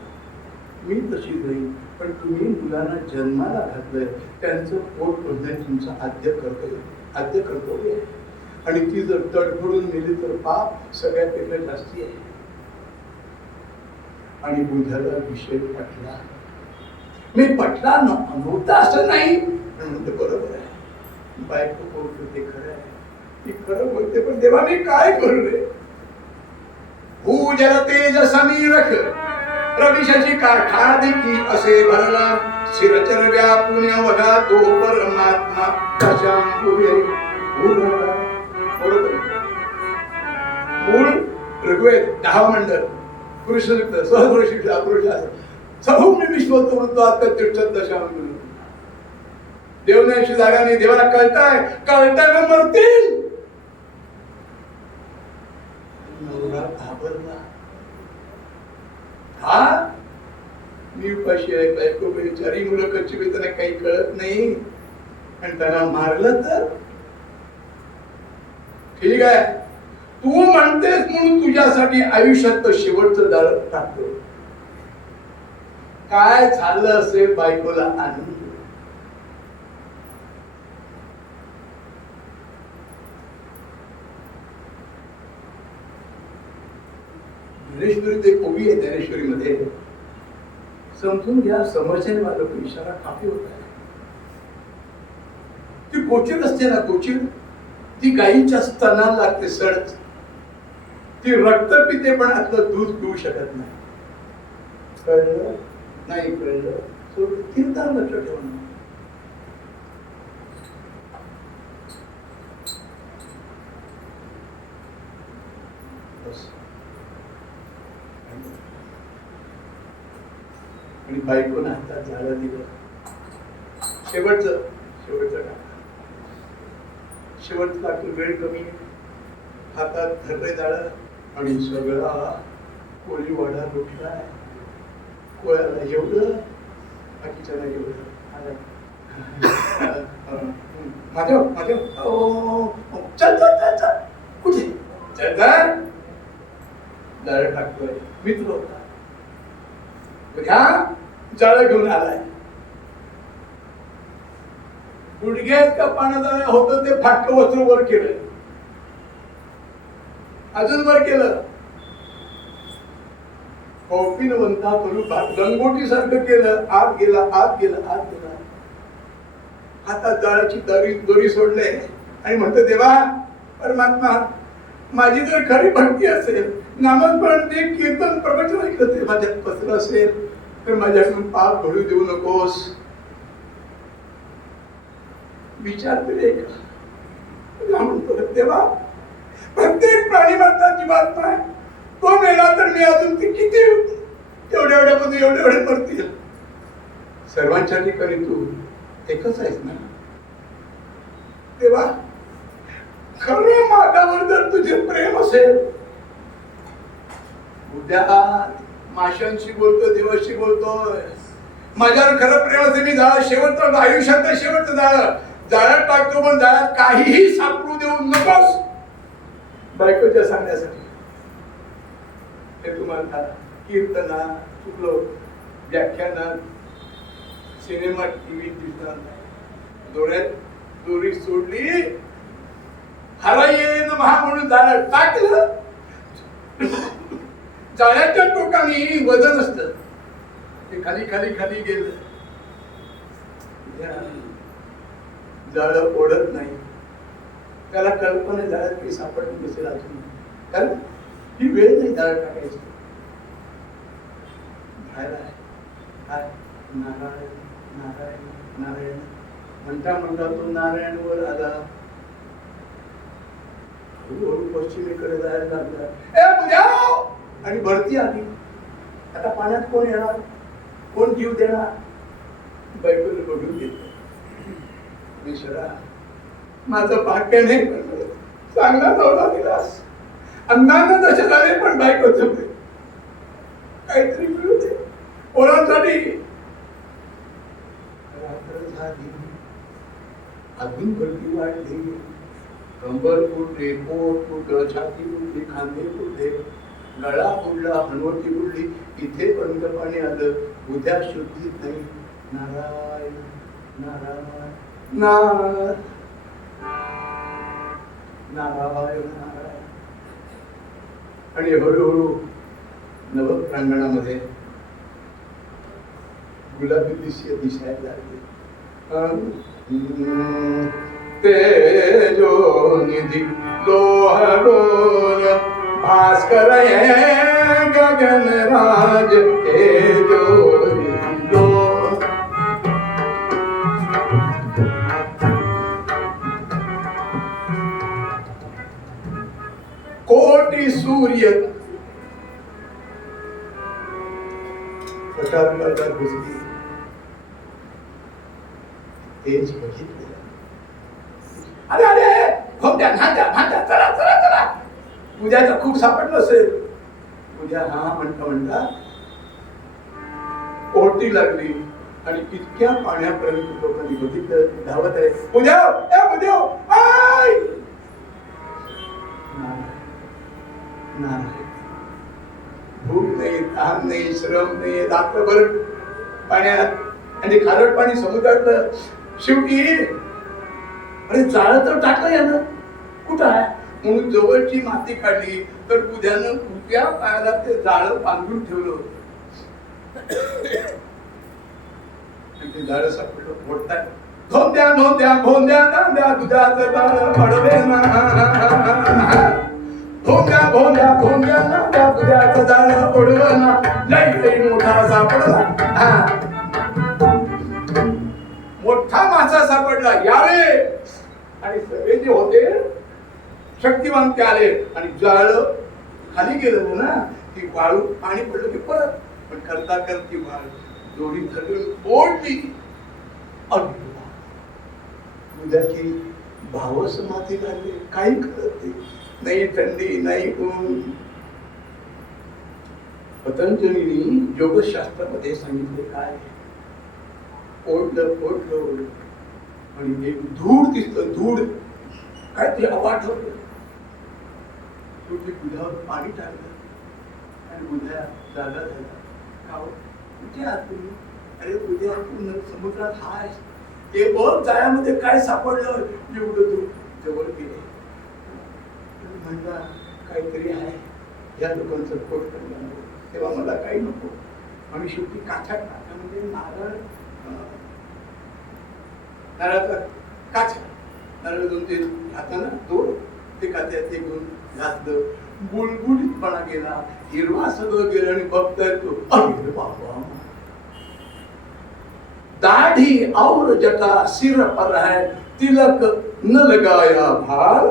मी तशी नाही, पण तुम्ही मुलांना जन्माला घातलंय. त्यांचं पोट भरणे तुमचं आद्य कर्तव्य आहे. आणि ती जर तडफडून नेली तर पाप सगळ्यापेक्षा जास्ती आहे. आणि बुद्धाला विषय पटला. मी पटला नव्हता असं नाही, म्हणतो बरोबर आहे. बायको बोलतो ते खरं आहे. ती खरं बोलते, पण देवा मी काय करू रे. भूजल तेज समीरख रविशाची काठा देखी असे भरला. शिरचर व्यापून वगा तो परमात्मा कशांपुरे उरला. बरोबर. मूळ ऋग्वेद 10 मंडल पुरुषयुक्त सहपुरुष अपुरुष सभूमी विश्वतो म्हणतो. आता तिष्ठत दशांश देवण्याची जागा नाही. देवाला कळताय मग मरतील. नवरा घाबरला. हा मी उपाशी आहे. बायको बेचारी मुलं कच्ची त्यांना काही कळत नाही आणि त्यांना मारलं तर ठीक आहे. तू म्हणतेस म्हणून तुझ्यासाठी आयुष्यात शेवटचं दार टाकतो. काय झालं असेल बायकोला आनंद. ज्ञानेश्वरीत एक ओवी आहे. ज्ञानेश्वरीमध्ये समजून घ्या. समजणे वाला इशारा काफी होत आहे. ती गोचिड असते ना, गोचिड ती गायीच्या स्तनाला लागते. सडत ती रक्त पिते, पण आतलं दूध पिऊ शकत नाही. कळलं. नाही कळलं सोड, कीर्तन लक्ष ठेवणं. आणि बायकोनं हातात झाडं दिलं. शेवटचं टाका, शेवटचा वेळ कमी, हातात धरले झाडं आणि सगळा कोळी वाडा लुटलाय. कोळ्याला एवढं, बाकीच्याला एवढं. माझ्या चल चल चल चल कुठे चल जाळ टाकतोय. मित्र होता, ह्या जाळ घेऊन आलाय. गुडघ्यात का पाण्यात होतं ते फाटकं वस्त्र वर केलं, अजून वर केलं, कौपीन वंता करू लंगोटी सारखं केलं. आत गेला आत गेला आत गेला. हातात जाळाची दोरी सोडले आणि म्हणतो, देवा परमात्मा, माझी जर खरी भक्ती असेल, नामस्मरण ते कीर्तन प्रवचन ऐकलं ते माझ्यात पसरं असेल तर माझ्याकडून पाप घडू देऊ नकोस. विचार केले म्हणतो, तेव्हा प्रत्येक प्राणी मात्र जीवात्मा आहे. तो मेला तर मी अजून ते किती एवढ्यामध्ये एवढे पडतील. सर्वांच्या ठिकाणी तू एकच आहेस ना. तेव्हा खरं माझ्यावर जर तुझे प्रेम असेल, उद्या माशांशी बोलतो, देवाशी बोलतोय, माझ्यावर खरं प्रेम असेल, मी जाळं शेवटचं आयुष्यात शेवटचं जाळ्यात टाकतो, पण जाळ्यात काहीही सापडू देऊ नकोस. बायकोच्या सांगण्यासाठी हे तुम्हाला कीर्तनात चुकलो, व्याख्यानात, सिनेमा, टीव्ही दिसणार नाही. डोळ्यात दोरी सोडली, हरायेन महा म्हणून जाळ्यात टाकलं. जाळ्याच्या टोकानी वजन असतं, ते खाली खाली खाली गेलं. जाळं ओढत नाही, त्याला कल्पना जाळ्यात काही सापडली नसेल अजून, कारण ही वेळ नाही जाळ्यात टाकायची. नारायण नारायण नारायण म्हणता म्हणता तो नारायण वर आला. पश्चिमेकडे जायला लागला. ए बुजाव! आणि भरती आली. आता पाण्यात कोण येणार, कोण जीव देणार? बायकोने बघून घेतलं. विचारा, माझं भाग्य नाही पडलं, चांगला नवरा दिलास, अन्नानं दशकाने पण बायकोचं काहीतरी मिळू दे पोरांसाठी. रात्र झाली, अजून भरती वाढली. कंबर फुटले, पोट फुटलं, छाती फुटली, खांदे फुटले, गळा फुटला, हनवटी फुटली. इथे बंद पाणी आलं. उद्या शुद्धीत नाही. नारायण नारायण नारायण नारायण नारायण. आणि हळूहळू नव प्रांगणामध्ये गुलाबी दिसायला लागले. तेजो निधि लोह डोल भास्कर गगन राज. तेजो निधि लोह कोटी सूर्य प्रकाश घुसली. तेज बघितलं. अरे अरे भांड्या भांड्या भांड्या, चला चला चला. उद्याचं खूप सापडलं असेल. उद्या हा म्हणता म्हणता ओटी लागली आणि इतक्या पाण्यापर्यंत लोकांनी बघितलं. धावत आहे. उद्या उद्या नारायण. भूक नाही, तहान नाही, श्रम नाही, रात्रभर पाण्यात आणि खारट पाणी समुद्रातलं. शेवटी अरे जाळं तर टाकलं यानं, कुठं आहे म्हणून जवळची माती काढली तर उद्यानं उद्या पायाला ते जाळं बांधून ठेवलं. ते जाळं सापडलं. मोठ्या धोंद्या धोंद्या धोंद्या दांद्या दुधाचं जाळं पडवे ना. भोंग्या भोंग्या भोंग्या नांद्या दुधाचं जाळं पडवं ना. लई लई मोठा सापडला. सापडला, यावे. आणि सगळे जे होते शक्तिमान ते आले आणि जाळं खाली गेलं ना, ती वाळू पाणी पडलं की परत, पण करता करती वाळू दोरी धरून ओढली. उद्याची भाव समाधी लागली, काही कळत नाही, थंडी नाही ऊन. पतंजलीनी योगशास्त्रामध्ये सांगितले काय, ओढलं ओढलं ओढलं आणि एक धूळ दिसलं, धूळ काय ते अवाढ होतं. शेवटी दुधावर पाणी टाकलं आणि उद्या जागा झाला. का कुठे आहात तुम्ही? अरे उद्या तू समुद्रात हाय, ते बघ जाळ्यामध्ये काय सापडलं. एवढं दूर जवळ गेले, म्हणला काहीतरी आहे, या लोकांचं खोट करणार, तेव्हा मला काही नको. आणि शेवटी काचा टाकामध्ये नारळ, नारळाचा काचा, नारळ दोन ते हाताना दोन ते कात्यात घेऊन घातलं. बुलबुलीतपणा गेला, हिरवा सगळं गेलं आणि बघताय तो, अरे बाबा, दाढ़ी और जटा सिर पर है, तिलक न लगाया भार,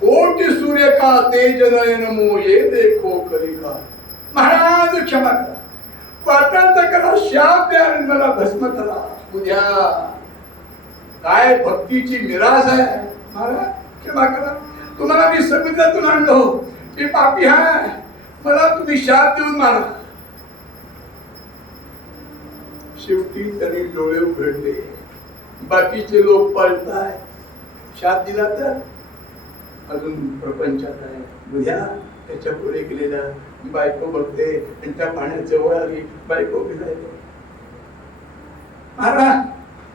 कोटि सूर्य का तेज नयन मोये देखो कलिका. महाराज क्षमा करा, वाटांत करा, शाप द्या आणि मला भस्म करा. उद्या काय भक्तीची मिराज आहे. महाराज क्षमा करा, तुम्हाला मी समुद्रातून आणलो, मी पापी आहे, मला तुम्ही शाप देऊन मारा. शेवटी त्यांनी डोळे उघडले, बाकीचे लोक पळताय. शाप दिला तर अजून प्रपंचात आहे. उद्या त्याच्या पुढे गेलेल्या बायको बघते आणि त्या पाण्यात जवळ आली, बायको भिजायला. महाराज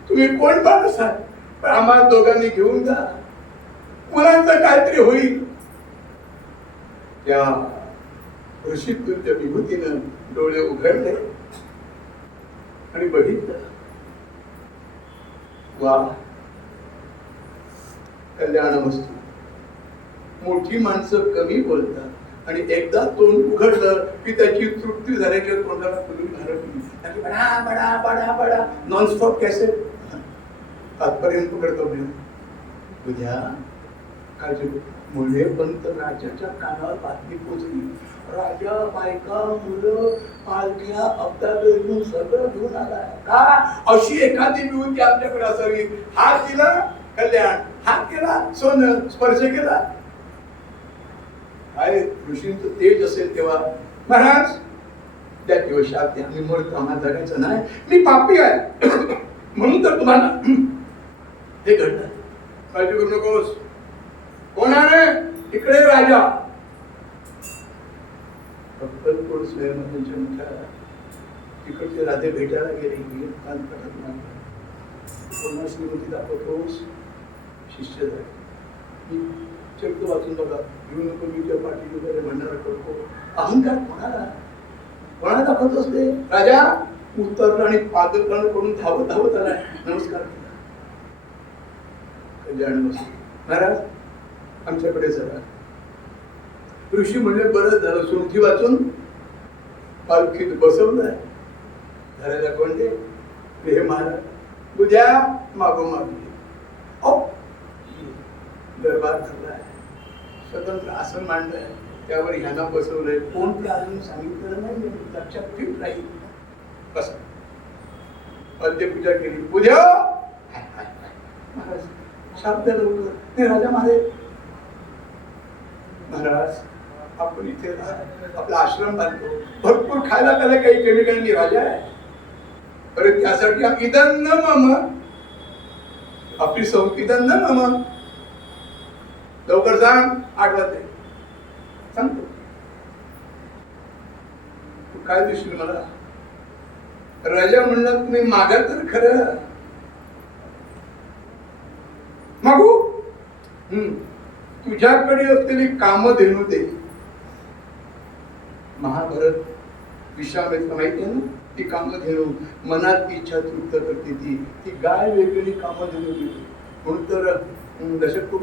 तुम्ही कोण माणूस आहे, पण आम्हाला दोघांनी घेऊन जा, मुलांचं काहीतरी होईल. त्या ऋषीतूच्या विभूतीनं डोळे उघडले आणि बघितलं, वा कल्याणमस्तु. मोठी माणसं कमी बोलतात आणि एकदा तोंड उघडलं की त्याची तृप्ती झाल्याच्या तोंडाला फुलून घालवली. बडा बडा बडा बडा नॉनस्टॉप कॅसेट आजपर्यंत पकडतो मी. उद्या काळजी मुळे पंत राजाच्या कानावर बातमी पोचली. राजा बायका मुलं पालख्या अब्दाद घेऊन सगळं घेऊन आलाय. का अशी एखादी विभूती आपल्याकडे असावी. हात दिला कल्याण, हात केला सोनं, स्पर्श केला काय ऋषींचं तेज असेल तेव्हा. महाराज त्या दिवसात आम्ही मरत आम्हाला जगायचं नाही, मी पापी आहे म्हणून तर तुम्हाला हे घडलं. काळजी करू नकोस. कोण आहे इकडे? राजा. अक्कलकोट स्वयंच्या तिकडचे राधे भेटायला गेले. कोणा श्रीमती दाखवतोस? शिष्य झाले. चक्र वाचून बघा, घेऊ नको मी त्या पाठी वगैरे म्हणणारा करतो. अहंकार कोणाला कोणाला दाखवतोस ते? राजा उतरला आणि पादकान करून धावत धावत आलाय. नमस्कार केला. कल्याण महाराज आमच्याकडे जरा. ऋषी म्हणले बरं झालं, सुरती वाचून पालखीत बसवलंय. झालेला कोण ते? हे महाराज उद्या मागोमाग दरबार झालाय, स्वतंत्र आसन मांडलंय, त्यावर ह्यांना बसवलंय. कोण ते अजून सांगितलं नाही, लक्षात फिट राहील. बस पूजा केली. उद्या महाराज शांत लवकर. हे राजा महाराज, महाराज आपण इथे आपला आश्रम बांधतो, भरपूर खायला त्याला काही केमिकल मी राजा आहे. अरे त्यासाठी इदन न मम, आपली संविधान न मम. लवकर सांग, 8 वाजले सांगतो. तू काय दिसली मला? राजा म्हणला तुम्ही मागा तर खरं. मागू? तुझ्याकडे असलेली कामधेनू दे. महाभारत विश्वामित्र माहिती आहे ना, ती कामधेनू मनात इच्छा तृप्त करते. ती गाय वेगळी कामधेनू देते. म्हणून तर दशक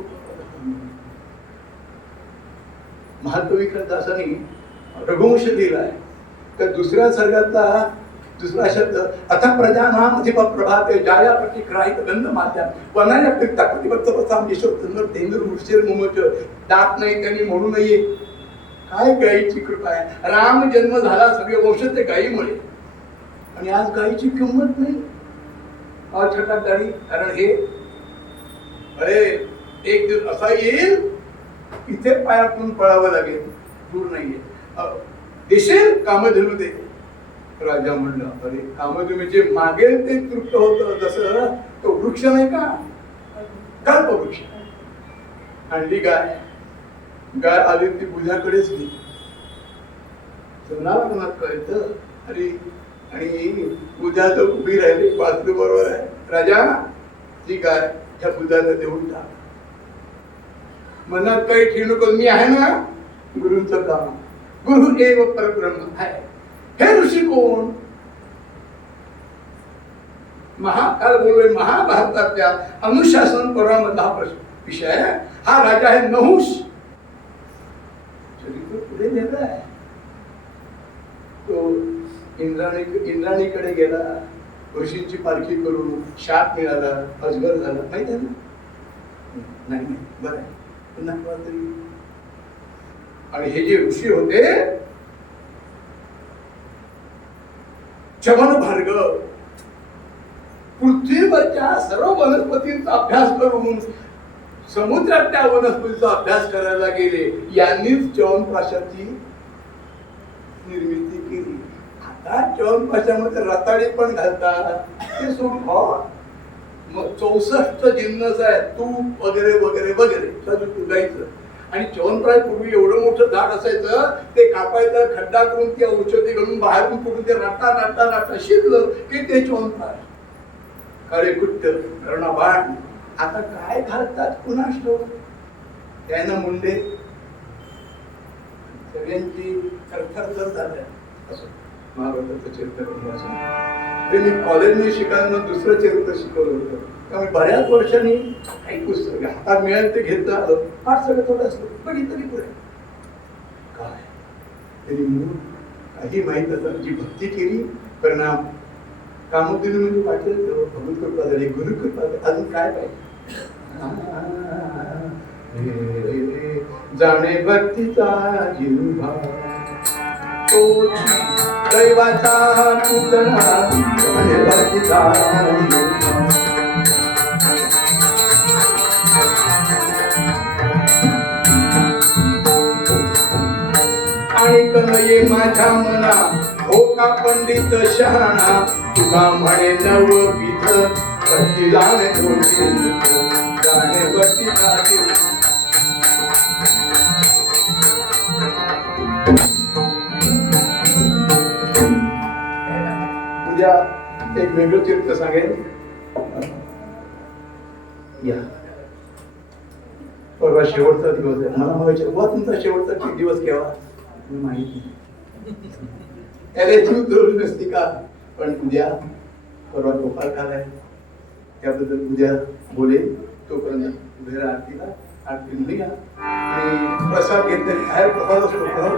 महाकवी दासांनी रघुवंश लिहिलाय. तर दुसऱ्या सर्गातला दुसरा शब्द अथ प्रजानाम अधिप प्रभाते जाया प्रतिक्राहित गंध मात्या वनाया पिता प्रतिपत्तपसाम यशोत्तंदर तेंदुर मुर्शिर मुमच दात नाही त्यांनी म्हणू नये. काय गायीची कृपा आहे. राम जन्म झाला सगळे वंश ते गायीमुळे. आणि आज गायीची किंमत नाही. छटाक गाडी. कारण हे अरे एक दिवस असा येईल इथे पायातून पळावं लागेल. दूर नाहीये. दिसेल कामधेनू दे. राजा म्हणलं अरे कामधेनू जे मागेल ते तृप्त होतं. जसं तो वृक्ष नाही का कल्पवृक्ष. आणली गाय. गाय आली ती बुधाकडेच गेली. जनावरांना कळतं अरे. आणि बुधा तर उभी राहिली वाचलं बरोबर आहे. राजा ती गाय त्या बुधाला देऊन टाक. मनात काही ठेवू नको. मी आहे ना. गुरुंचं काम. गुरु एव परब्रह्म आहे. हे ऋषी कोण. महाकाल बोललोय. महाभारतातल्या अनुशासन पर्वामधला विषय. हा राजा आहे नहुष. चरित्र पुढे नेलं आहे. तो इंद्राणीकडे गेला. ऋषींची पालखी करून शाप मिळाला. अजगर झाला. माहिती आहे ना. नाही बरं आहे. पुन्हा तरी. आणि हे जे ऋषी होते चमन भार्गव पृथ्वीवरच्या सर्व वनस्पतींचा अभ्यास करून समुद्रात त्या वनस्पतीचा अभ्यास करायला गेले. यांनीच च्यवनप्राशाची निर्मिती केली. आता च्यवनप्राशामध्ये रताळी पण घालतात. ते सोडून मग 64 जिन्नस आहेत. तूप वगैरे वगैरे वगैरे सगळं गायचं. आणि च्यवनप्राश पूर्वी एवढं मोठं झाड असायचं. ते कापायचं खड्डा करून ती औषधी घालून बाहेरून कुठून ते नाटा नाटा नाटा शिजलं की ते च्यवनप्राश. काळे कुट्ट रणबाण. आता काय घालतात कुणास ठाऊक. त्यांना मुंडे सगळ्यांची थरथर झाल्या. असं महाभारताचं चरित्र. मी कॉलेजमध्ये शिकायला दुसरं चरित्र शिकवलं होतं. त्यामुळे बऱ्याच वर्षांनी काही पुस्तक हातात मिळालं ते घेत आलं. फार सगळं थोडं असतं पण तरी पुढे काय तरी मूळ काही माहीत असं जी भक्ती केली परिणाम कामोद्दीन म्हणजे पाठवलं. भगवत कृपा झाली. गुरु कृपा झाली. अजून काय पाहिजे. जाणे भक्तीचा जिव्हा तो दैवाचा पुतळा. जाणे भक्तीचा आणि कनये माझ्या मना हो का पंडित शहाणा. तुका म्हणे नवविध भक्ती जाणे थोडी. जाणे भक्ती उद्या एक वेगळं चरित्र सांगेल. या परवा शेवटचा दिवस आहे. मला म्हणायचे वा तुमचा शेवटचा दिवस केव्हा माहिती त्याला जीव धरून नसते का. पण उद्या परवा गोपाल काल आहे. त्याबद्दल उद्या बोलेल. तोपर्यंत उभे आरतीला आरती निघा आणि प्रसाद घेतले बाहेर प्रसाद असतो.